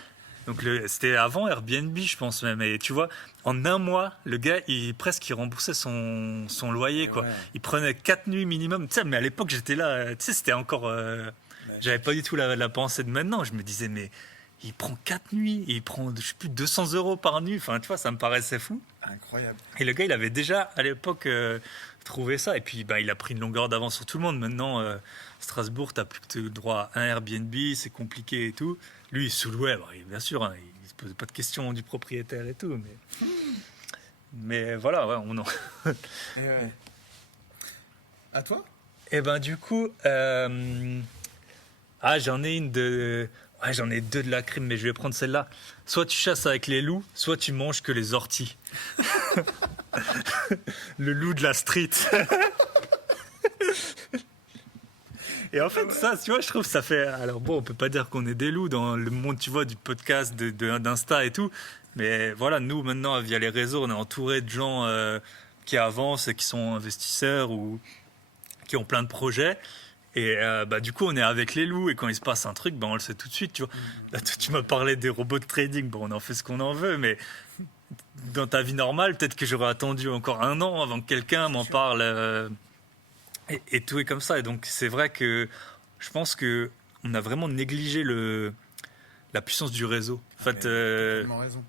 Donc c'était avant Airbnb, je pense même. Et tu vois, en un mois, le gars, il remboursait son loyer, Et quoi. ouais. Il prenait 4 nuits minimum. Tu sais, mais à l'époque, j'étais là, tu sais, c'était encore. Bah, J'avais pas du tout la pensée de maintenant. Je me disais, mais il prend 4 nuits, et il prend, je sais plus, 200 euros par nuit. Enfin, tu vois, ça me paraissait fou. incroyable. Et le gars, il avait déjà, à l'époque, trouvé ça. Et puis, bah, il a pris une longueur d'avance sur tout le monde. Maintenant, Strasbourg, t'as plus que le droit à un Airbnb, c'est compliqué et tout. Lui, il sous-louait, bah, bien sûr, hein, il se posait pas de questions du propriétaire et tout. Mais voilà, ouais, on en... Et ouais. À toi? Et ben, du coup, j'en ai une de... Ouais, j'en ai deux de la crime, mais je vais prendre celle-là. Soit tu chasses avec les loups, soit tu manges que les orties. Le loup de la street. Et en fait, ça, tu vois, je trouve que ça fait... Alors bon, on peut pas dire qu'on est des loups dans le monde, tu vois, du podcast, d'Insta et tout. Mais voilà, nous, maintenant, via les réseaux, on est entouré de gens qui avancent, et qui sont investisseurs ou qui ont plein de projets. Et bah, du coup, on est avec les loups et quand il se passe un truc, bah, on le sait tout de suite. Tu vois. Là, tu m'as parlé des robots de trading. Bon, on en fait ce qu'on en veut, mais dans ta vie normale, peut-être que j'aurais attendu encore un an avant que quelqu'un m'en parle et tout est comme ça. Et donc, c'est vrai que je pense que on a vraiment négligé la puissance du réseau. En fait, T'as tellement raison.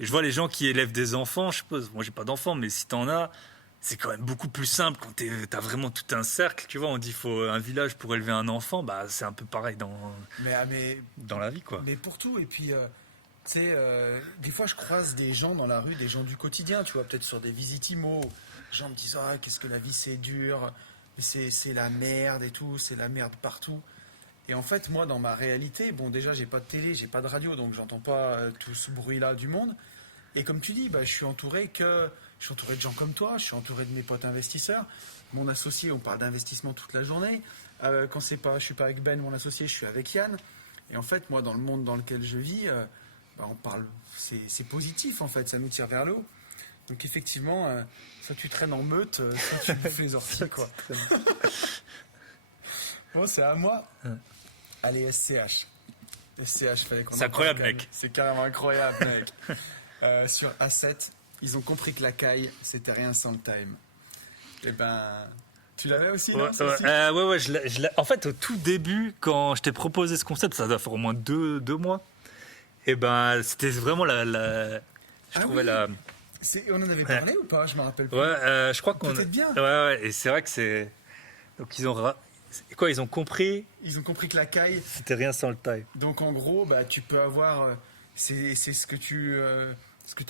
je vois les gens qui élèvent des enfants. Je suppose, moi, j'ai pas d'enfants, mais si t'en as. C'est quand même beaucoup plus simple quand t'as vraiment tout un cercle, tu vois. On dit qu'il faut un village pour élever un enfant, bah c'est un peu pareil dans la vie, quoi. Mais pour tout, et puis, tu sais, des fois je croise des gens dans la rue, des gens du quotidien, tu vois, peut-être sur des visites IMO, les gens me disent, ah, qu'est-ce que la vie c'est dur, c'est la merde et tout, c'est la merde partout. Et en fait, moi, dans ma réalité, bon, déjà, j'ai pas de télé, j'ai pas de radio, donc j'entends pas tout ce bruit-là du monde. Et comme tu dis, bah, je suis entouré de gens comme toi, je suis entouré de mes potes investisseurs. Mon associé, on parle d'investissement toute la journée. Quand je suis pas avec Ben, mon associé, je suis avec Yann. Et en fait, moi, dans le monde dans lequel je vis, bah, on parle, c'est positif en fait, ça nous tire vers le haut. Donc effectivement, soit tu traînes en meute, soit tu bouffes les orties, quoi. Bon, c'est à moi. Allez, SCH. SCH, fallait qu'on en C'est incroyable, parle, quand même. mec. C'est carrément incroyable, mec. Sur A7, ils ont compris que la caille, c'était rien sans le time. Et ben, tu l'avais aussi, non, ça aussi Ouais, en fait, au tout début, quand je t'ai proposé ce concept, ça doit faire au moins deux mois. Et ben, c'était vraiment je trouvais oui. On en avait parlé ou pas? Je me rappelle plus. Ouais, je crois qu'on. Peut-être bien. Ouais, et c'est vrai que c'est. Donc ils ont. Quoi, ils ont compris. Ils ont compris que la caille. C'était rien sans le taille. Donc en gros, bah, tu peux avoir. C'est ce que tu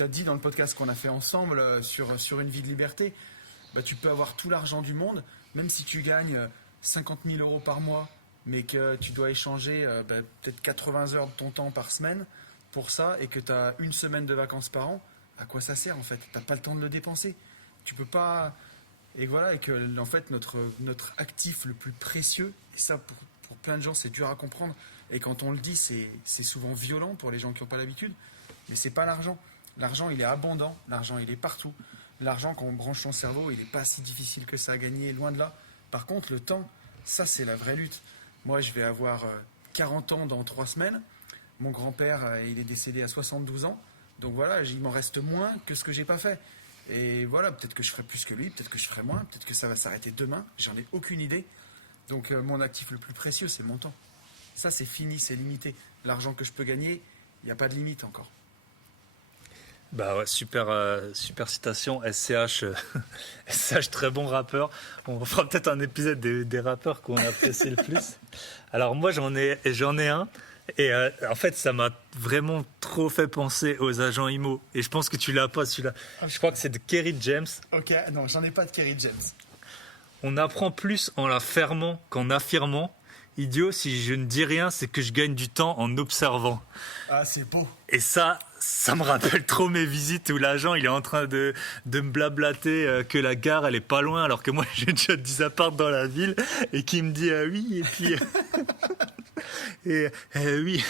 as dit dans le podcast qu'on a fait ensemble sur une vie de liberté. Bah, tu peux avoir tout l'argent du monde, même si tu gagnes 50 000 euros par mois, mais que tu dois échanger bah, peut-être 80 heures de ton temps par semaine pour ça, et que tu as une semaine de vacances par an. À quoi ça sert en fait? T'as pas le temps de le dépenser. Tu peux pas. Et voilà, et que en fait notre actif le plus précieux, et ça pour plein de gens c'est dur à comprendre, et quand on le dit c'est souvent violent pour les gens qui n'ont pas l'habitude, mais c'est pas l'argent. L'argent il est abondant, l'argent il est partout. L'argent quand on branche son cerveau il n'est pas si difficile que ça à gagner, loin de là. Par contre le temps, ça c'est la vraie lutte. Moi je vais avoir 40 ans dans 3 semaines, mon grand-père il est décédé à 72 ans, donc voilà, il m'en reste moins que ce que j'ai pas fait. Et voilà, peut-être que je ferai plus que lui, peut-être que je ferai moins, peut-être que ça va s'arrêter demain, j'en ai aucune idée. Donc mon actif le plus précieux, c'est mon temps. Ça, c'est fini, c'est limité. L'argent que je peux gagner, il n'y a pas de limite encore. Bah ouais, super citation. SCH, SCH, très bon rappeur. On fera peut-être un épisode des rappeurs qu'on apprécie le plus. Alors moi j'en ai un. Et en fait ça m'a vraiment trop fait penser aux agents IMO. Et je pense que tu l'as pas celui-là. Je crois que c'est de Kerry James. Ok, non, j'en ai pas de Kerry James. On apprend plus en la fermant qu'en affirmant. Idiot, si je ne dis rien, c'est que je gagne du temps en observant. Ah, c'est beau. Et ça me rappelle trop mes visites où l'agent il est en train de me blablater que la gare elle est pas loin alors que moi j'ai déjà 10 apparts dans la ville et qui me dit oui et puis oui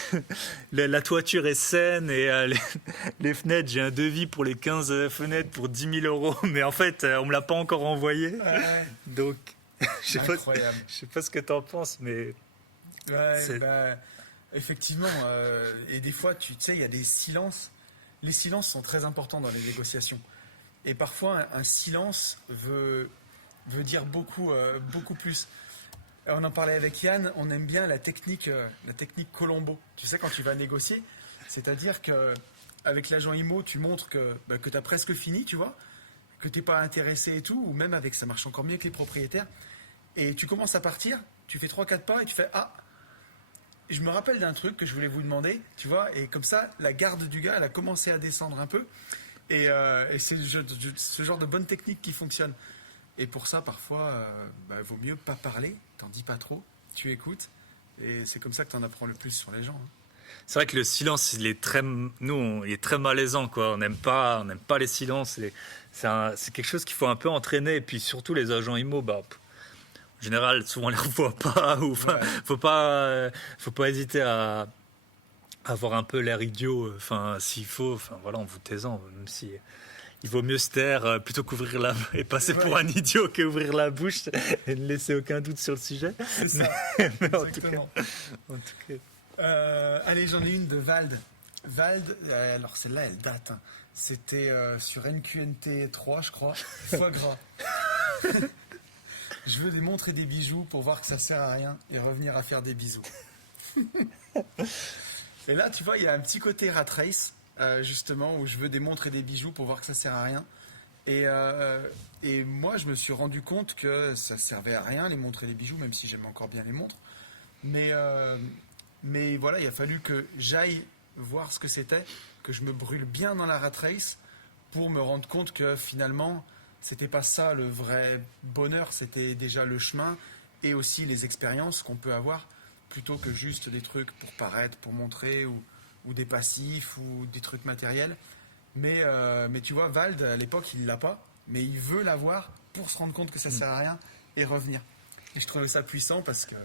la toiture est saine et les fenêtres j'ai un devis pour les 15 fenêtres pour 10 000 euros mais en fait on me l'a pas encore envoyé donc je sais pas ce que t'en penses mais effectivement, et des fois, tu sais, il y a des silences. Les silences sont très importants dans les négociations. Et parfois, un silence veut dire beaucoup plus. On en parlait avec Yann, on aime bien la technique Colombo. Tu sais, quand tu vas négocier, c'est-à-dire qu'avec l'agent IMO, tu montres que tu as presque fini, tu vois, que tu n'es pas intéressé et tout, ou même avec, ça marche encore mieux que les propriétaires. Et tu commences à partir, tu fais 3-4 pas et tu fais « Ah !» Je me rappelle d'un truc que je voulais vous demander, tu vois, et comme ça, la garde du gars, elle a commencé à descendre un peu, et c'est ce genre de bonne technique qui fonctionne. Et pour ça, parfois, vaut mieux pas parler, t'en dis pas trop, tu écoutes, et c'est comme ça que t'en apprends le plus sur les gens. C'est vrai que le silence, il est très malaisant, quoi. On n'aime pas les silences. C'est quelque chose qu'il faut un peu entraîner, et puis surtout les agents IMO, en général, souvent on les revoit pas, ou faut pas hésiter à avoir un peu l'air idiot, s'il faut, voilà, en vous taisant, même si il vaut mieux se taire plutôt qu'ouvrir et passer pour un idiot qu'ouvrir la bouche et ne laisser aucun doute sur le sujet. C'est ça. Mais en tout cas. Allez, j'en ai une de Vald. Vald, alors celle-là, elle date. Hein. C'était sur NQNT 3, je crois. Foie gras. Je veux démontrer des bijoux pour voir que ça sert à rien et revenir à faire des bisous. Et là, tu vois, il y a un petit côté rat race, justement, où je veux démontrer des bijoux pour voir que ça sert à rien. Et moi, je me suis rendu compte que ça servait à rien, les montres et les bijoux, même si j'aime encore bien les montres. Mais voilà, il a fallu que j'aille voir ce que c'était, que je me brûle bien dans la rat race pour me rendre compte que finalement, c'était pas ça le vrai bonheur, c'était déjà le chemin et aussi les expériences qu'on peut avoir plutôt que juste des trucs pour paraître, pour montrer ou des passifs ou des trucs matériels. Mais tu vois, Vald, à l'époque, il l'a pas, mais il veut l'avoir pour se rendre compte que ça sert à rien et revenir. Et je trouvais ça puissant parce que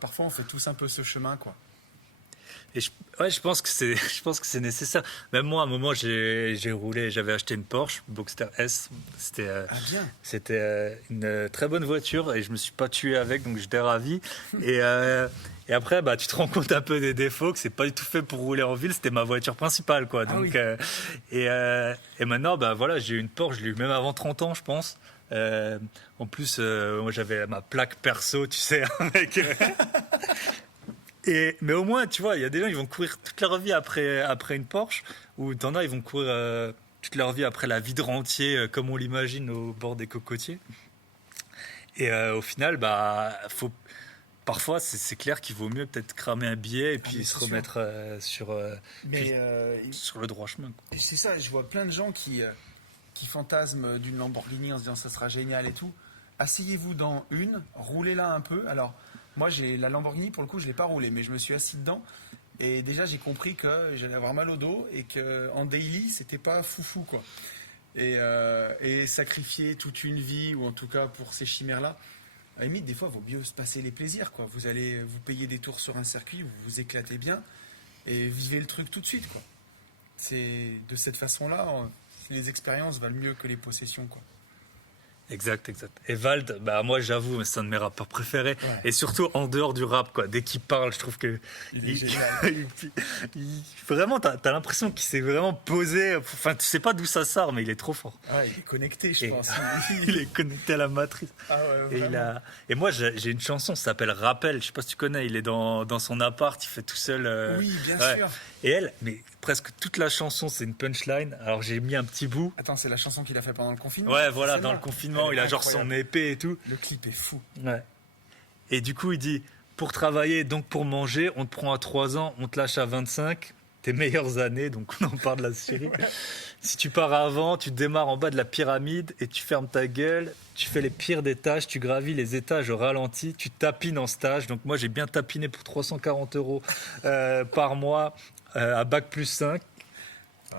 parfois, on fait tous un peu ce chemin, quoi. Et je pense que c'est nécessaire. Même moi, à un moment, j'avais acheté une Porsche Boxster S. C'était une très bonne voiture et je me suis pas tué avec, donc j'étais ravi. Et après, tu te rends compte un peu des défauts, que c'est pas du tout fait pour rouler en ville. C'était ma voiture principale, quoi. Donc, et maintenant, voilà, j'ai eu une Porsche. Je l'ai eu même avant 30 ans, je pense. En plus, moi, j'avais ma plaque perso, tu sais, avec. Mais au moins, tu vois, il y a des gens qui vont courir toute leur vie après une Porsche, ou t'en as, ils vont courir toute leur vie après la vide rentier, comme on l'imagine au bord des cocotiers. Et au final, parfois, c'est clair qu'il vaut mieux peut-être cramer un billet et puis se remettre sur le droit chemin, quoi. C'est ça, je vois plein de gens qui fantasment d'une Lamborghini en se disant ça sera génial et tout. Asseyez-vous dans une, roulez-la un peu. Alors, moi, j'ai la Lamborghini, pour le coup, je ne l'ai pas roulée, mais je me suis assis dedans. Et déjà, j'ai compris que j'allais avoir mal au dos et qu'en daily, c'était pas foufou, quoi. Et sacrifier toute une vie, ou en tout cas pour ces chimères-là, à la limite, des fois, il vaut mieux se passer les plaisirs, quoi. Vous allez vous payer des tours sur un circuit, vous vous éclatez bien et vivez le truc tout de suite, quoi. C'est de cette façon-là, les expériences valent mieux que les possessions, quoi. Exact. Et Vald, moi j'avoue, c'est un de mes rappeurs préférés. Ouais. Et surtout en dehors du rap, quoi. Dès qu'il parle, je trouve que vraiment, t'as l'impression qu'il s'est vraiment posé. Enfin, tu sais pas d'où ça sort, mais il est trop fort. Ah, il est connecté, je pense. Il est connecté à la matrice. Ah ouais, et moi, j'ai une chanson, ça s'appelle Rappel. Je sais pas si tu connais. Il est dans son appart, il fait tout seul. Oui, bien sûr. Et elle, mais presque toute la chanson, c'est une punchline. Alors j'ai mis un petit bout. Attends, c'est la chanson qu'il a fait pendant le confinement? Ouais, voilà, C'est dans celle-là. le confinement, Elle il est a genre son incroyable. épée et tout. Le clip est fou. Ouais. Et du coup, il dit, pour travailler, donc pour manger, on te prend à 3 ans, on te lâche à 25, tes meilleures années, donc on en parle de la série. Si tu pars avant, tu démarres en bas de la pyramide et tu fermes ta gueule, tu fais les pires des tâches, tu gravis les étages au ralenti, tu tapines en stage. Donc moi, j'ai bien tapiné pour 340 € par mois à bac plus 5.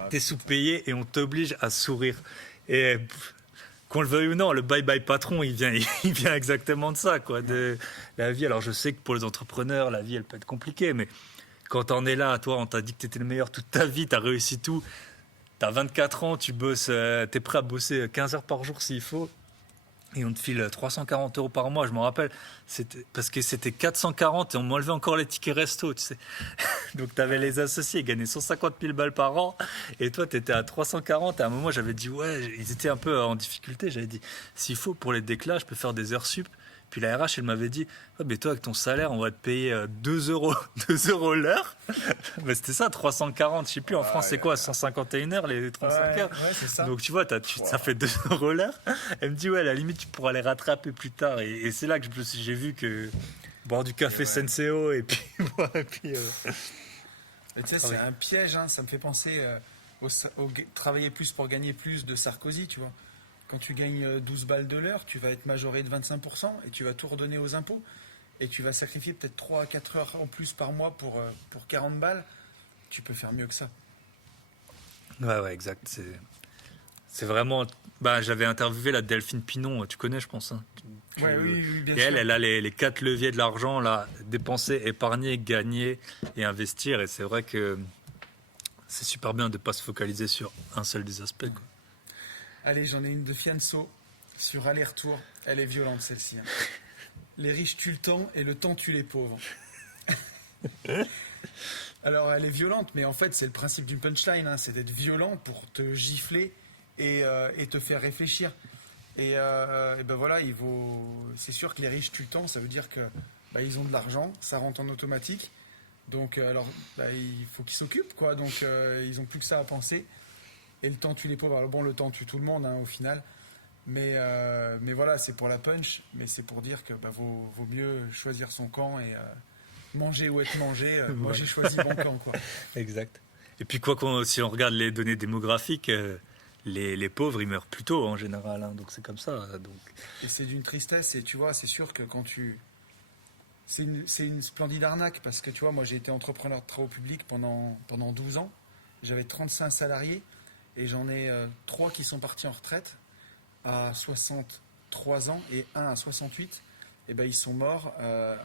T'es sous-payé et on t'oblige à sourire. Et qu'on le veuille ou non, le bye bye patron, il vient exactement de ça, quoi, de la vie. Alors je sais que pour les entrepreneurs, la vie, elle peut être compliquée, mais quand t'en es là, toi, on t'a dit que t'étais le meilleur toute ta vie, t'as réussi tout, t'as 24 ans, tu bosses, t'es prêt à bosser 15 heures par jour s'il faut, et on te file 340 € par mois, je m'en rappelle, parce que c'était 440 et on m'enlevait encore les tickets resto, tu sais. Donc t'avais les associés, ils gagnaient 150 000 balles par an, et toi t'étais à 340. À un moment j'avais dit, ouais, ils étaient un peu en difficulté, j'avais dit, s'il faut pour les déclats, je peux faire des heures sup. Puis la RH, elle m'avait dit, ouais, mais toi avec ton salaire, on va te payer 2 euros, 2 € l'heure. Mais c'était ça, 340, je sais plus, en France c'est quoi, 151 heures les 35 heures. Ouais, c'est ça. Donc tu vois, ça fait 2 € l'heure. Elle me dit, ouais, à la limite, tu pourras les rattraper plus tard. Et c'est là que j'ai vu que boire du café Senseo et puis Mais tu sais, c'est un piège, hein. Ça me fait penser travailler plus pour gagner plus de Sarkozy, tu vois. Quand tu gagnes 12 balles de l'heure, tu vas être majoré de 25% et tu vas tout redonner aux impôts. Et tu vas sacrifier peut-être 3 à 4 heures en plus par mois pour 40 balles. Tu peux faire mieux que ça. ouais, exact. C'est vraiment. Bah, j'avais interviewé la Delphine Pinon, tu connais, je pense. Hein. Oui, bien et sûr. elle a les 4 leviers de l'argent, là, dépenser, épargner, gagner et investir. Et c'est vrai que c'est super bien de ne pas se focaliser sur un seul des aspects, quoi. Allez, j'en ai une de Fianso sur aller-retour. Elle est violente, celle-ci, hein. Les riches tuent le temps et le temps tue les pauvres. Alors, elle est violente, mais en fait, c'est le principe d'une punchline, hein, c'est d'être violent pour te gifler et te faire réfléchir. Et ben voilà, c'est sûr que les riches tuent le temps, ça veut dire que ils ont de l'argent, ça rentre en automatique. Donc, il faut qu'ils s'occupent, quoi. Donc, ils n'ont plus que ça à penser. Et le temps tue les pauvres. Alors bon, le temps tue tout le monde, hein, au final. Mais voilà, c'est pour la punch. Mais c'est pour dire que vaut mieux choisir son camp et manger ou être mangé. Moi, j'ai choisi mon camp, quoi. Exact. Et puis, si on regarde les données démographiques, les pauvres, ils meurent plus tôt en général. Hein, donc, c'est comme ça. Donc. Et c'est d'une tristesse. Et tu vois, c'est sûr que quand tu... C'est une splendide arnaque. Parce que tu vois, moi, j'ai été entrepreneur de travaux publics pendant 12 ans. J'avais 35 salariés. Et j'en ai 3 qui sont partis en retraite à 63 ans et 1 à 68. Et ils sont morts 1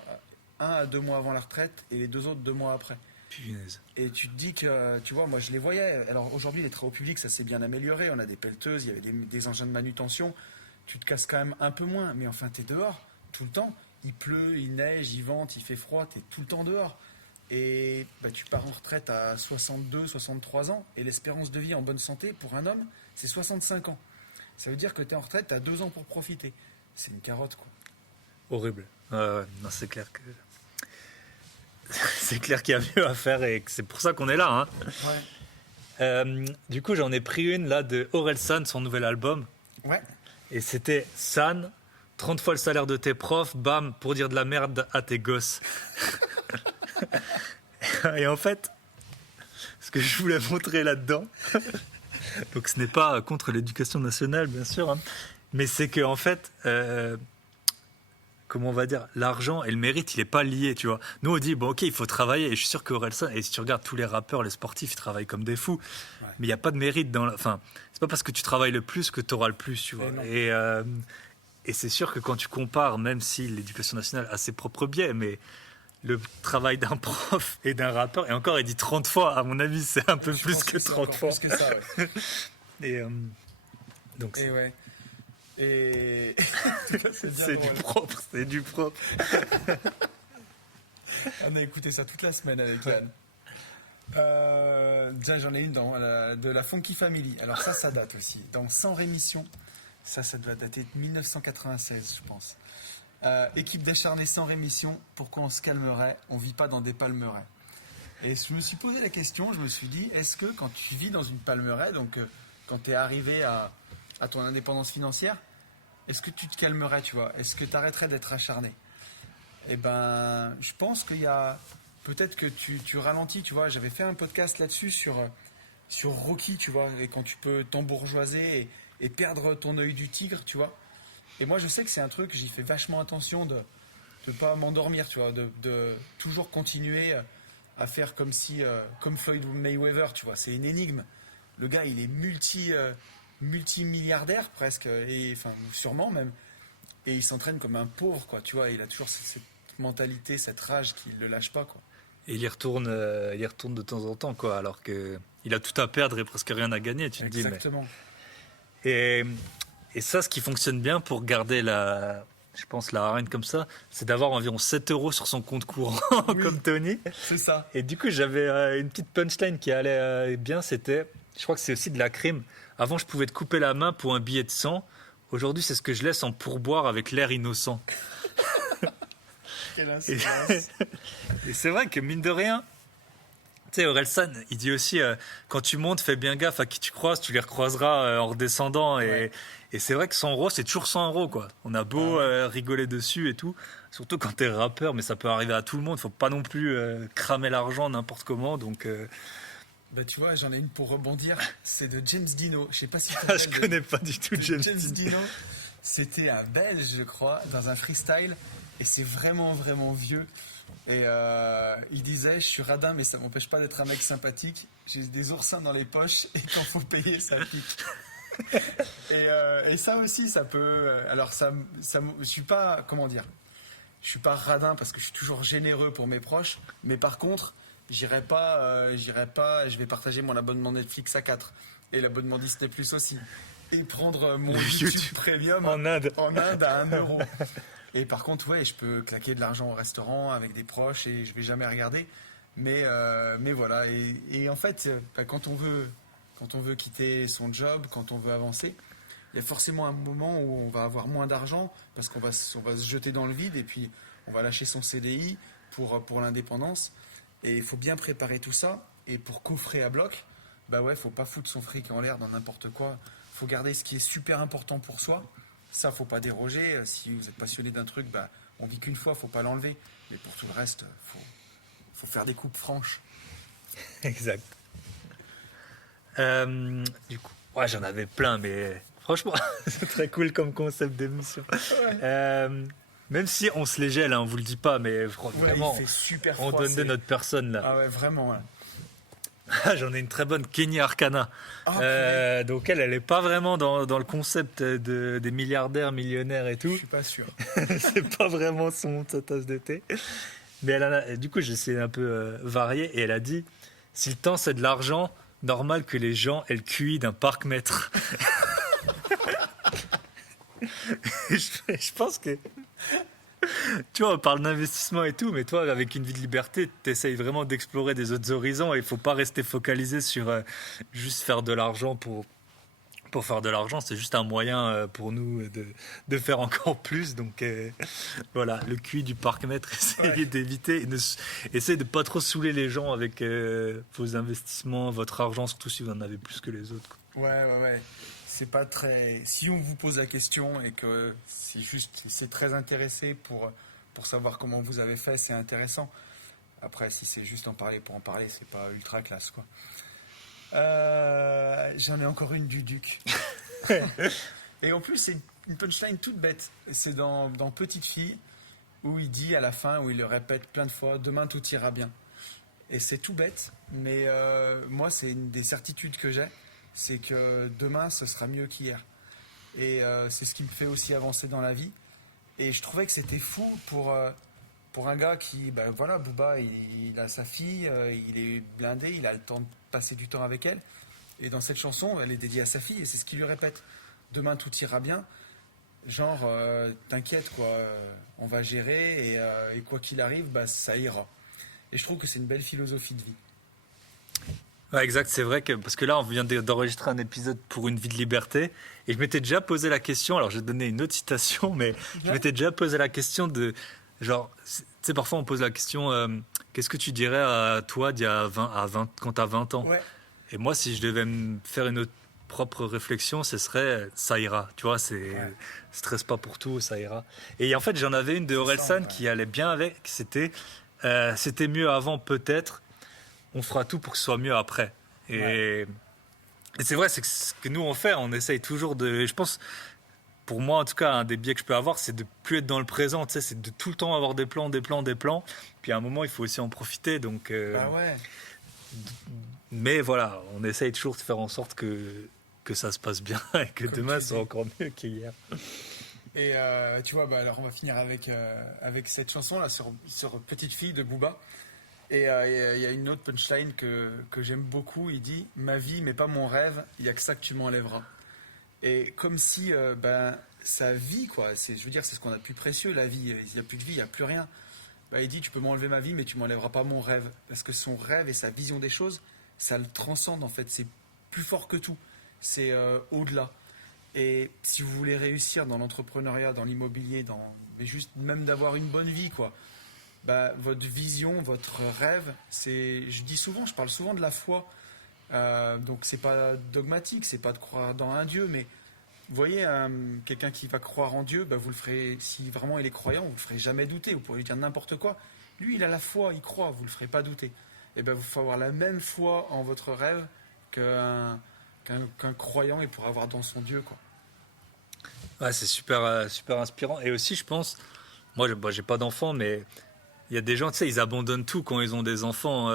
à 2 mois avant la retraite et les 2 autres 2 mois après. Punaise. Et tu te dis que, tu vois, moi je les voyais. Alors aujourd'hui, les travaux publics, ça s'est bien amélioré. On a des pelleteuses, il y avait des engins de manutention. Tu te casses quand même un peu moins, mais enfin, tu es dehors tout le temps. Il pleut, il neige, il vente, il fait froid, tu es tout le temps dehors. Et tu pars en retraite à 62, 63 ans et l'espérance de vie en bonne santé pour un homme, c'est 65 ans. Ça veut dire que tu es en retraite, tu as 2 ans pour profiter. C'est une carotte, quoi. Horrible. Ouais, non, c'est clair que... c'est clair qu'il y a mieux à faire et que c'est pour ça qu'on est là. Hein. Ouais. Du coup, j'en ai pris une là de Orelsan, son nouvel album. Ouais. Et c'était San, 30 fois le salaire de tes profs, bam, pour dire de la merde à tes gosses. Et en fait, ce que je voulais montrer là-dedans, donc ce n'est pas contre l'éducation nationale, bien sûr, hein, mais c'est que en fait, comment on va dire, l'argent et le mérite, il n'est pas lié, tu vois. Nous, on dit, bon, ok, il faut travailler, et je suis sûr qu'Orelsan, et si tu regardes tous les rappeurs, les sportifs, ils travaillent comme des fous, mais il n'y a pas de mérite dans enfin, c'est pas parce que tu travailles le plus que tu auras le plus, tu vois. Et c'est sûr que quand tu compares, même si l'éducation nationale a ses propres biais, mais le travail d'un prof et d'un rappeur, et encore il dit 30 fois, à mon avis c'est un peu Je plus pense que c'est 30 fois. Plus que ça, ouais. Et donc Et ouais. Et c'est du propre, c'est du propre. On a écouté ça toute la semaine avec Yann. Déjà j'en ai une de la Funky Family. Alors ça date aussi. Dans Sans rémission, ça doit dater de 1996, je pense. Équipe d'acharnés sans rémission, pourquoi on se calmerait, on vit pas dans des palmeraies. Et je me suis posé la question, je me suis dit, est-ce que quand tu vis dans une palmeraie, donc quand tu es arrivé à ton indépendance financière, est-ce que tu te calmerais, tu vois? Est-ce que tu arrêterais d'être acharné? Eh ben, je pense qu'il y a... Peut-être que tu ralentis, tu vois. J'avais fait un podcast là-dessus sur Rocky, tu vois, et quand tu peux t'embourgeoiser et perdre ton œil du tigre, tu vois. Et moi, je sais que c'est un truc, j'y fais vachement attention de ne pas m'endormir, tu vois, de toujours continuer à faire comme si, comme Floyd Mayweather, tu vois. C'est une énigme. Le gars, il est multimilliardaire presque, et enfin, sûrement même. Et il s'entraîne comme un pauvre, quoi, tu vois. Il a toujours cette mentalité, cette rage qui ne le lâche pas, quoi. Et il y retourne de temps en temps, quoi, alors qu'il a tout à perdre et presque rien à gagner, tu te dis. Exactement. Et ça, ce qui fonctionne bien pour garder je pense, la hargne comme ça, c'est d'avoir environ 7 euros sur son compte courant, Oui. comme Tony. C'est ça. Et du coup, j'avais une petite punchline qui allait bien, c'était, je crois que c'est aussi de la crime. Avant, je pouvais te couper la main pour un billet de 100. Aujourd'hui, c'est ce que je laisse en pourboire avec l'air innocent. Quelle insolence. Et c'est vrai que mine de rien, tu sais, Orelsan, il dit aussi, quand tu montes, fais bien gaffe à qui tu croises, tu les recroiseras en redescendant. Ouais. Et c'est vrai que 100 euros, c'est toujours 100 euros, quoi. On a beau rigoler dessus et tout, surtout quand t'es rappeur, mais ça peut arriver à tout le monde. Faut pas non plus cramer l'argent n'importe comment, donc... Bah, tu vois, j'en ai une pour rebondir. C'est de James Dino. Je sais pas si tu je connais pas du tout James Dino. C'était un Belge, je crois, dans un freestyle. Et c'est vraiment, vraiment vieux. Et il disait, je suis radin, mais ça m'empêche pas d'être un mec sympathique. J'ai des oursins dans les poches et quand faut payer, ça pique. Et ça aussi, ça peut... Alors, je suis pas... Comment dire? Je suis pas radin parce que je suis toujours généreux pour mes proches. Mais par contre, j'irai pas, je vais partager mon abonnement Netflix à 4 et l'abonnement Disney Plus aussi et prendre mon YouTube Premium en Inde à 1 euro. Et par contre, ouais, je peux claquer de l'argent au restaurant avec des proches et je vais jamais regarder. Mais voilà. Et en fait, quand on veut quitter son job, quand on veut avancer, il y a forcément un moment où on va avoir moins d'argent parce qu'on va se jeter dans le vide et puis on va lâcher son CDI pour l'indépendance. Et il faut bien préparer tout ça. Et pour coffrer à bloc, bah ouais, faut pas foutre son fric en l'air dans n'importe quoi. Faut garder ce qui est super important pour soi. Ça, faut pas déroger. Si vous êtes passionné d'un truc, bah, on vit qu'une fois, faut pas l'enlever. Mais pour tout le reste, faut faire des coupes franches. Exact. Du coup, ouais, j'en avais plein, mais franchement, c'est très cool comme concept d'émission. Ouais. Même si on se les gèle, hein, on vous le dit pas, mais vraiment, il fait super on froid, donne de notre personne là. Ah ouais, vraiment. Ouais. J'en ai une très bonne, Kenny Arcana. Donc elle est pas vraiment dans le concept des milliardaires, millionnaires et tout. Je suis pas sûr. C'est pas vraiment sa tasse de thé. Mais du coup, j'essaie un peu varier et elle a dit, si le temps c'est de l'argent, normal que les gens aient le QI d'un parc-mètre. Je pense que... Tu vois, on parle d'investissement et tout, mais toi, avec une vie de liberté, tu essayes vraiment d'explorer des autres horizons et il ne faut pas rester focalisé sur juste faire de l'argent pour faire de l'argent. C'est juste un moyen pour nous de faire encore plus. Donc voilà, le QI du parc-mètre, essayez d'éviter, essayez de ne pas trop saouler les gens avec vos investissements, votre argent, surtout si vous en avez plus que les autres, quoi. Ouais. C'est pas très. Si on vous pose la question et que c'est très intéressé pour savoir comment vous avez fait, c'est intéressant. Après, si c'est juste en parler pour en parler, c'est pas ultra classe, quoi. J'en ai encore une du Duc. Et en plus, c'est une punchline toute bête. C'est dans Petite Fille où il dit à la fin, où il le répète plein de fois, demain tout ira bien. Et c'est tout bête, mais moi, c'est une des certitudes que j'ai. C'est que demain, ce sera mieux qu'hier. Et c'est ce qui me fait aussi avancer dans la vie. Et je trouvais que c'était fou pour un gars qui, ben voilà, Booba, il a sa fille, il est blindé, il a le temps de passer du temps avec elle. Et dans cette chanson, elle est dédiée à sa fille et c'est ce qu'il lui répète. Demain, tout ira bien. Genre, t'inquiète, quoi, on va gérer et quoi qu'il arrive, bah, ça ira. Et je trouve que c'est une belle philosophie de vie. Ouais, exact, c'est vrai que parce que là on vient d'enregistrer un épisode pour une vie de liberté et je m'étais déjà posé la question, alors je vais donner une autre citation, mais je m'étais déjà posé la question de genre, tu sais, parfois on pose la question qu'est-ce que tu dirais à toi d'il y a 20, quand tu as 20 ans? Ouais. Et moi, si je devais me faire une autre propre réflexion, ce serait ça ira. Tu vois, stresse pas pour tout, ça ira. Et en fait, j'en avais une de Orelsan qui allait bien avec. C'était mieux avant, peut-être. On fera tout pour que ce soit mieux après. Et c'est vrai, c'est que ce que nous on fait, on essaye toujours de. Je pense, pour moi en tout cas, un des biais que je peux avoir, c'est de plus être dans le présent. Tu sais, c'est de tout le temps avoir des plans. Puis à un moment, il faut aussi en profiter. Donc. Bah ouais. Mais voilà, on essaye toujours de faire en sorte que ça se passe bien et que demain soit encore mieux qu'hier. Et tu vois, alors on va finir avec cette chanson là sur Petite fille de Booba. Et il y a une autre punchline que j'aime beaucoup. Il dit: ma vie, mais pas mon rêve. Il y a que ça que tu m'enlèveras. Et comme si sa vie, quoi. Je veux dire, c'est ce qu'on a de plus précieux, la vie. Il n'y a plus de vie, il n'y a plus rien. Il dit: tu peux m'enlever ma vie, mais tu m'enlèveras pas mon rêve. Parce que son rêve et sa vision des choses, ça le transcende en fait. C'est plus fort que tout. C'est au-delà. Et si vous voulez réussir dans l'entrepreneuriat, dans l'immobilier, mais juste même d'avoir une bonne vie, quoi. Votre vision, votre rêve, je parle souvent de la foi. Donc c'est pas dogmatique, c'est pas de croire dans un Dieu, mais vous voyez, quelqu'un qui va croire en Dieu, vous le ferez, si vraiment il est croyant, vous le ferez jamais douter. Vous pourrez lui dire n'importe quoi. Lui, il a la foi, il croit, vous le ferez pas douter. Et il faut avoir la même foi en votre rêve qu'un croyant il pourra avoir dans son Dieu, quoi. Ouais, c'est super, super inspirant. Et aussi, je pense, moi, j'ai pas d'enfants, mais il y a des gens, tu sais, ils abandonnent tout quand ils ont des enfants,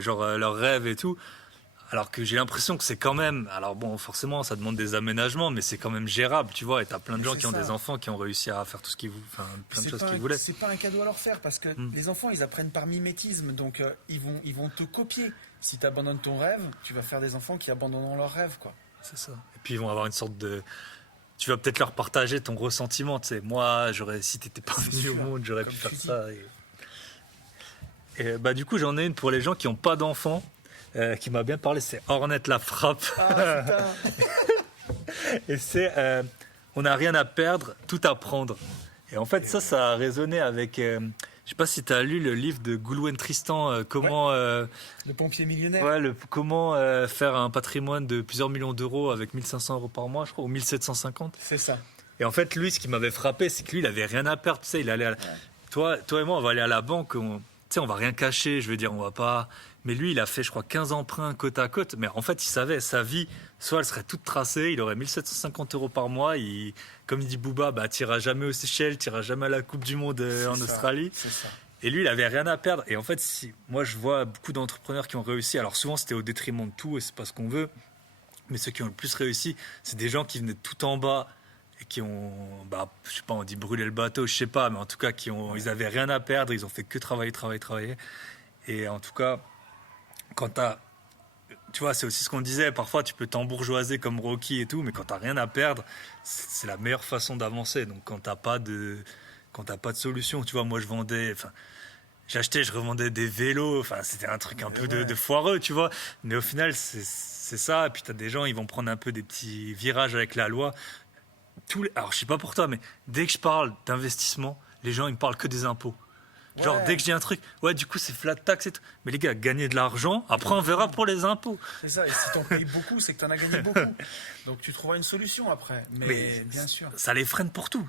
genre leurs rêves et tout. Alors que j'ai l'impression que c'est quand même, alors bon, forcément, ça demande des aménagements, mais c'est quand même gérable, tu vois. Et t'as plein de gens qui ont des enfants qui ont réussi à faire tout ce qu'ils voulaient, enfin, plein de choses qu'ils voulaient. C'est pas un cadeau à leur faire parce que les enfants, ils apprennent par mimétisme, donc ils vont te copier. Si tu abandonnes ton rêve, tu vas faire des enfants qui abandonneront leur rêve, quoi. C'est ça. Et puis ils vont avoir une sorte de, tu vas peut-être leur partager ton ressentiment, tu sais. Moi, si t'étais pas venu au monde, j'aurais pu faire ça. Et du coup, j'en ai une pour les gens qui n'ont pas d'enfants. Qui m'a bien parlé, c'est Ornette la frappe. Ah, putain. Et c'est on n'a rien à perdre, tout à prendre. Et en fait, ça a résonné avec. Je sais pas si tu as lu le livre de Goulwen Tristan, comment. Le pompier millionnaire. Ouais, comment faire un patrimoine de plusieurs millions d'euros avec 1 500 € par mois, je crois, ou 1 750. C'est ça. Et en fait, lui, ce qui m'avait frappé, c'est que lui, il avait rien à perdre. Tu sais, il allait toi et moi, on va aller à la banque. Tu sais, on va rien cacher. Je veux dire, on va pas. Mais lui, il a fait, je crois, 15 emprunts côte à côte. Mais en fait, il savait, sa vie, soit elle serait toute tracée, il aurait 1 750 € par mois. Comme il dit Booba, t'iras jamais aux Seychelles, t'iras jamais à la Coupe du Monde en Australie. C'est ça. Et lui, il avait rien à perdre. Et en fait, moi, je vois beaucoup d'entrepreneurs qui ont réussi. Alors souvent, c'était au détriment de tout et c'est pas ce qu'on veut. Mais ceux qui ont le plus réussi, c'est des gens qui venaient tout en bas et qui ont, je sais pas, on dit brûler le bateau, je sais pas, mais en tout cas, ils avaient rien à perdre. Ils ont fait que travailler. Et en tout cas, tu vois, c'est aussi ce qu'on disait, parfois tu peux t'embourgeoiser comme Rocky et tout, mais quand t'as rien à perdre, c'est la meilleure façon d'avancer. Donc quand t'as pas de solution, tu vois, moi j'achetais, je revendais des vélos, enfin c'était un truc un peu de foireux, tu vois, mais au final c'est ça. Et puis t'as des gens, ils vont prendre un peu des petits virages avec la loi. Alors je sais pas pour toi, mais dès que je parle d'investissement, les gens ils me parlent que des impôts. Genre, dès que j'ai un truc, du coup, c'est flat tax et tout. Mais les gars, gagner de l'argent, après, on verra pour les impôts. C'est ça, et si t'en payes beaucoup, c'est que t'en as gagné beaucoup. Donc, tu trouveras une solution après. Mais bien sûr. Ça les freine pour tout.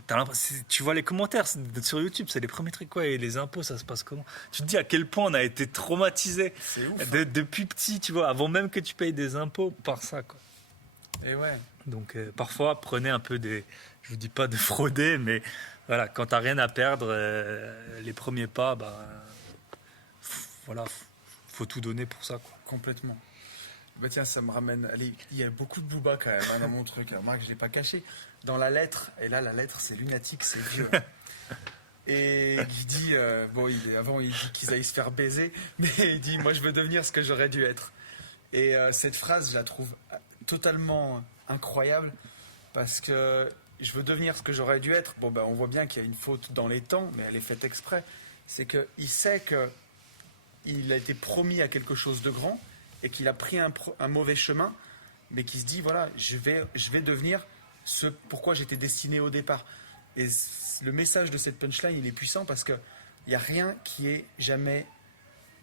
Tu vois les commentaires sur YouTube, c'est les premiers trucs, et les impôts, ça se passe comment? Tu te dis à quel point on a été traumatisés. C'est ouf. Depuis petit, tu vois, avant même que tu payes des impôts par ça, quoi. Et ouais. Donc, parfois, prenez un peu je vous dis pas de frauder, mais voilà, quand t'as rien à perdre, les premiers pas, faut tout donner pour ça, quoi. Complètement. Tiens, ça me ramène. Allez, il y a beaucoup de Booba quand même dans mon truc. Remarque, je l'ai pas caché. Dans la lettre, et là, la lettre, c'est lunatique, c'est vieux. Et il dit, avant, il dit qu'ils aillent se faire baiser, mais il dit, moi, je veux devenir ce que j'aurais dû être. Et cette phrase, je la trouve totalement incroyable parce que je veux devenir ce que j'aurais dû être. On voit bien qu'il y a une faute dans les temps, mais elle est faite exprès. C'est qu'il sait qu'il a été promis à quelque chose de grand et qu'il a pris un mauvais chemin, mais qu'il se dit, voilà, je vais devenir ce pourquoi j'étais destiné au départ. Et le message de cette punchline, il est puissant parce qu'il n'y a rien qui est jamais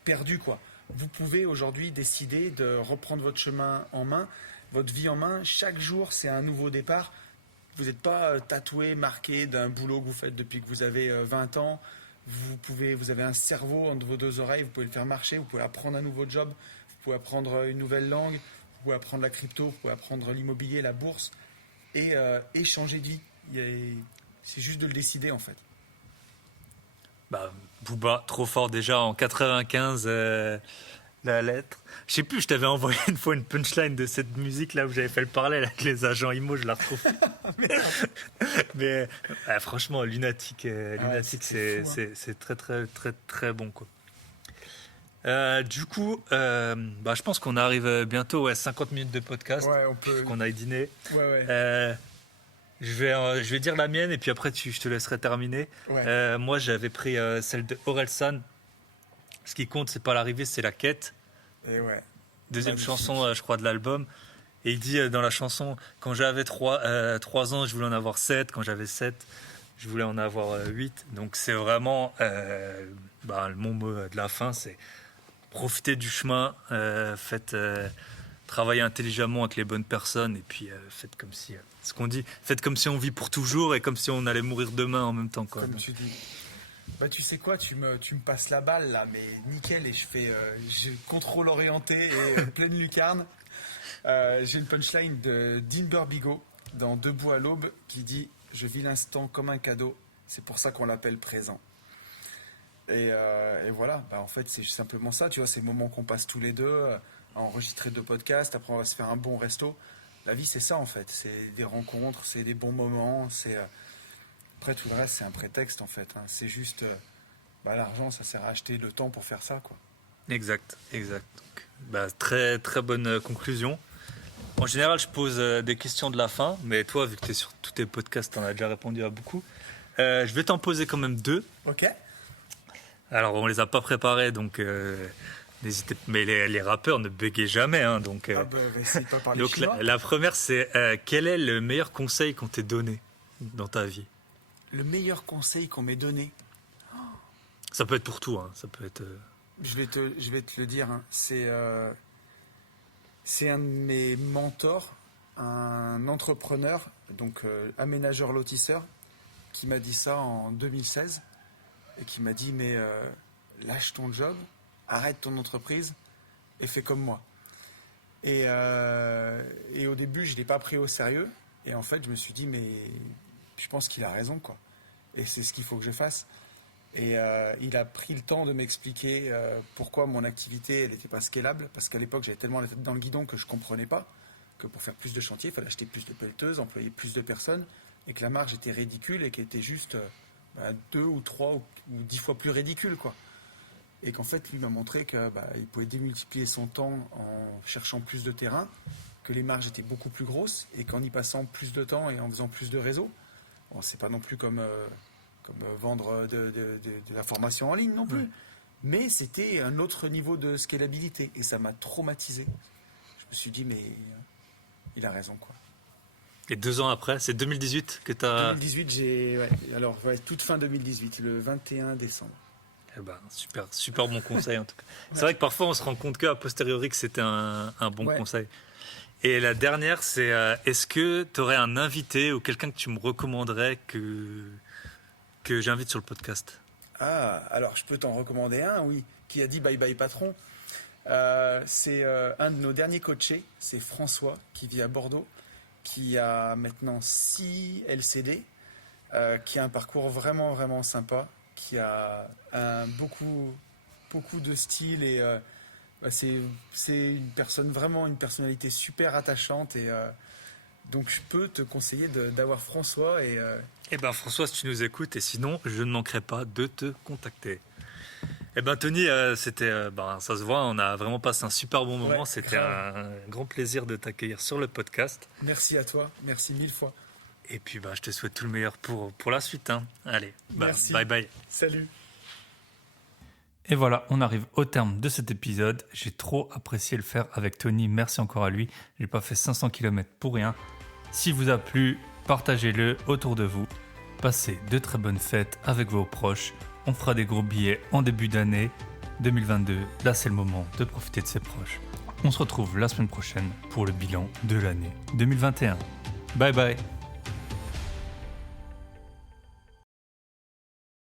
perdu, quoi. Vous pouvez aujourd'hui décider de reprendre votre chemin en main, votre vie en main. Chaque jour, c'est un nouveau départ. Vous n'êtes pas tatoué, marqué d'un boulot que vous faites depuis que vous avez 20 ans. Vous avez un cerveau entre vos deux oreilles, vous pouvez le faire marcher, vous pouvez apprendre un nouveau job, vous pouvez apprendre une nouvelle langue, vous pouvez apprendre la crypto, vous pouvez apprendre l'immobilier, la bourse et changer de vie. C'est juste de le décider, en fait. Bah, Booba, trop fort déjà en 95, la lettre. Je sais plus, je t'avais envoyé une fois une punchline de cette musique là où j'avais fait le parallèle avec les agents IMO, je la retrouve. Mais franchement, Lunatic, c'est très très très très bon quoi. Du coup, je pense qu'on arrive bientôt à 50 minutes de podcast. Ouais, on peut. Qu'on aille dîner. Ouais. Je vais dire la mienne et puis après je te laisserai terminer. Ouais. Moi j'avais pris celle de Orelsan. Ce qui compte c'est pas l'arrivée, c'est la quête. Et ouais. Deuxième chanson je crois de l'album. Et il dit dans la chanson, quand j'avais 3 ans je voulais en avoir 7. Quand j'avais 7 je voulais en avoir 8. Donc c'est vraiment mon mot de la fin, c'est profitez du chemin, faites travailler intelligemment avec les bonnes personnes et puis faites comme si ce qu'on dit, faites comme si on vit pour toujours et comme si on allait mourir demain en même temps quoi. Comme tu dis. Tu sais quoi, tu me passes la balle là, mais nickel, et je contrôle orienté et pleine lucarne. J'ai une punchline de Dean Burbigo dans Debout à l'aube qui dit « Je vis l'instant comme un cadeau, c'est pour ça qu'on l'appelle présent ». Et voilà, en fait c'est simplement ça, tu vois, ces moments qu'on passe tous les deux à enregistrer 2 podcasts, après on va se faire un bon resto. La vie c'est ça en fait, c'est des rencontres, c'est des bons moments, après tout le reste c'est un prétexte en fait, hein. C'est juste l'argent ça sert à acheter le temps pour faire ça quoi. Exact. Donc, très très bonne conclusion. En général je pose des questions de la fin, mais toi vu que tu es sur tous tes podcasts t'en as déjà répondu à beaucoup. Je vais t'en poser quand même 2. Ok. Alors on les a pas préparés donc n'hésitez, mais les rappeurs ne bégayent jamais hein, donc. Essaye pas de parler donc chinois. la première c'est quel est le meilleur conseil qu'on t'ait donné dans ta vie? Le meilleur conseil qu'on m'ait donné. Ça peut être pour tout hein, ça peut être. Je vais te le dire. Hein. C'est un de mes mentors, un entrepreneur, donc aménageur lotisseur, qui m'a dit ça en 2016 et qui m'a dit mais lâche ton job, arrête ton entreprise et fais comme moi. Et au début je l'ai pas pris au sérieux et en fait je me suis dit mais je pense qu'il a raison quoi. Et c'est ce qu'il faut que je fasse. Et il a pris le temps de m'expliquer pourquoi mon activité elle n'était pas scalable, parce qu'à l'époque j'avais tellement la tête dans le guidon que je comprenais pas que pour faire plus de chantiers il fallait acheter plus de pelleteuses, employer plus de personnes et que la marge était ridicule et qu'elle était juste 2 ou 3 ou 10 fois plus ridicule quoi. Et qu'en fait lui m'a montré que il pouvait démultiplier son temps en cherchant plus de terrain, que les marges étaient beaucoup plus grosses et qu'en y passant plus de temps et en faisant plus de réseaux, bon, c'est pas non plus comme vendre de la formation en ligne non plus. Mais c'était un autre niveau de scalabilité et ça m'a traumatisé. Je me suis dit mais il a raison quoi. Et 2 ans après, c'est 2018 que tu as... 2018, toute fin 2018, le 21 décembre. Super bon conseil en tout cas. C'est vrai que parfois on se rend compte qu'à posteriori que c'était un bon conseil. Et la dernière c'est est-ce que tu aurais un invité ou quelqu'un que tu me recommanderais que j'invite sur le podcast? Alors je peux t'en recommander un, oui, qui a dit bye bye patron. C'est un de nos derniers coachés, c'est François, qui vit à Bordeaux, qui a maintenant 6 LCD, qui a un parcours vraiment vraiment sympa, qui a beaucoup de style et c'est une personnalité super attachante et donc je peux te conseiller d'avoir François et François, si tu nous écoutes, et sinon, je ne manquerai pas de te contacter. Tony, c'était, ça se voit, on a vraiment passé un super bon moment. C'était un grand plaisir de t'accueillir sur le podcast. Merci à toi, merci 1000 fois. Et puis, je te souhaite tout le meilleur pour la suite. Hein. Allez, merci. Bye bye. Salut. Et voilà, on arrive au terme de cet épisode. J'ai trop apprécié le faire avec Tony. Merci encore à lui. J'ai pas fait 500 km pour rien. S'il vous a plu, partagez-le autour de vous. Passez de très bonnes fêtes avec vos proches. On fera des gros billets en début d'année. 2022, là c'est le moment de profiter de ses proches. On se retrouve la semaine prochaine pour le bilan de l'année 2021. Bye bye.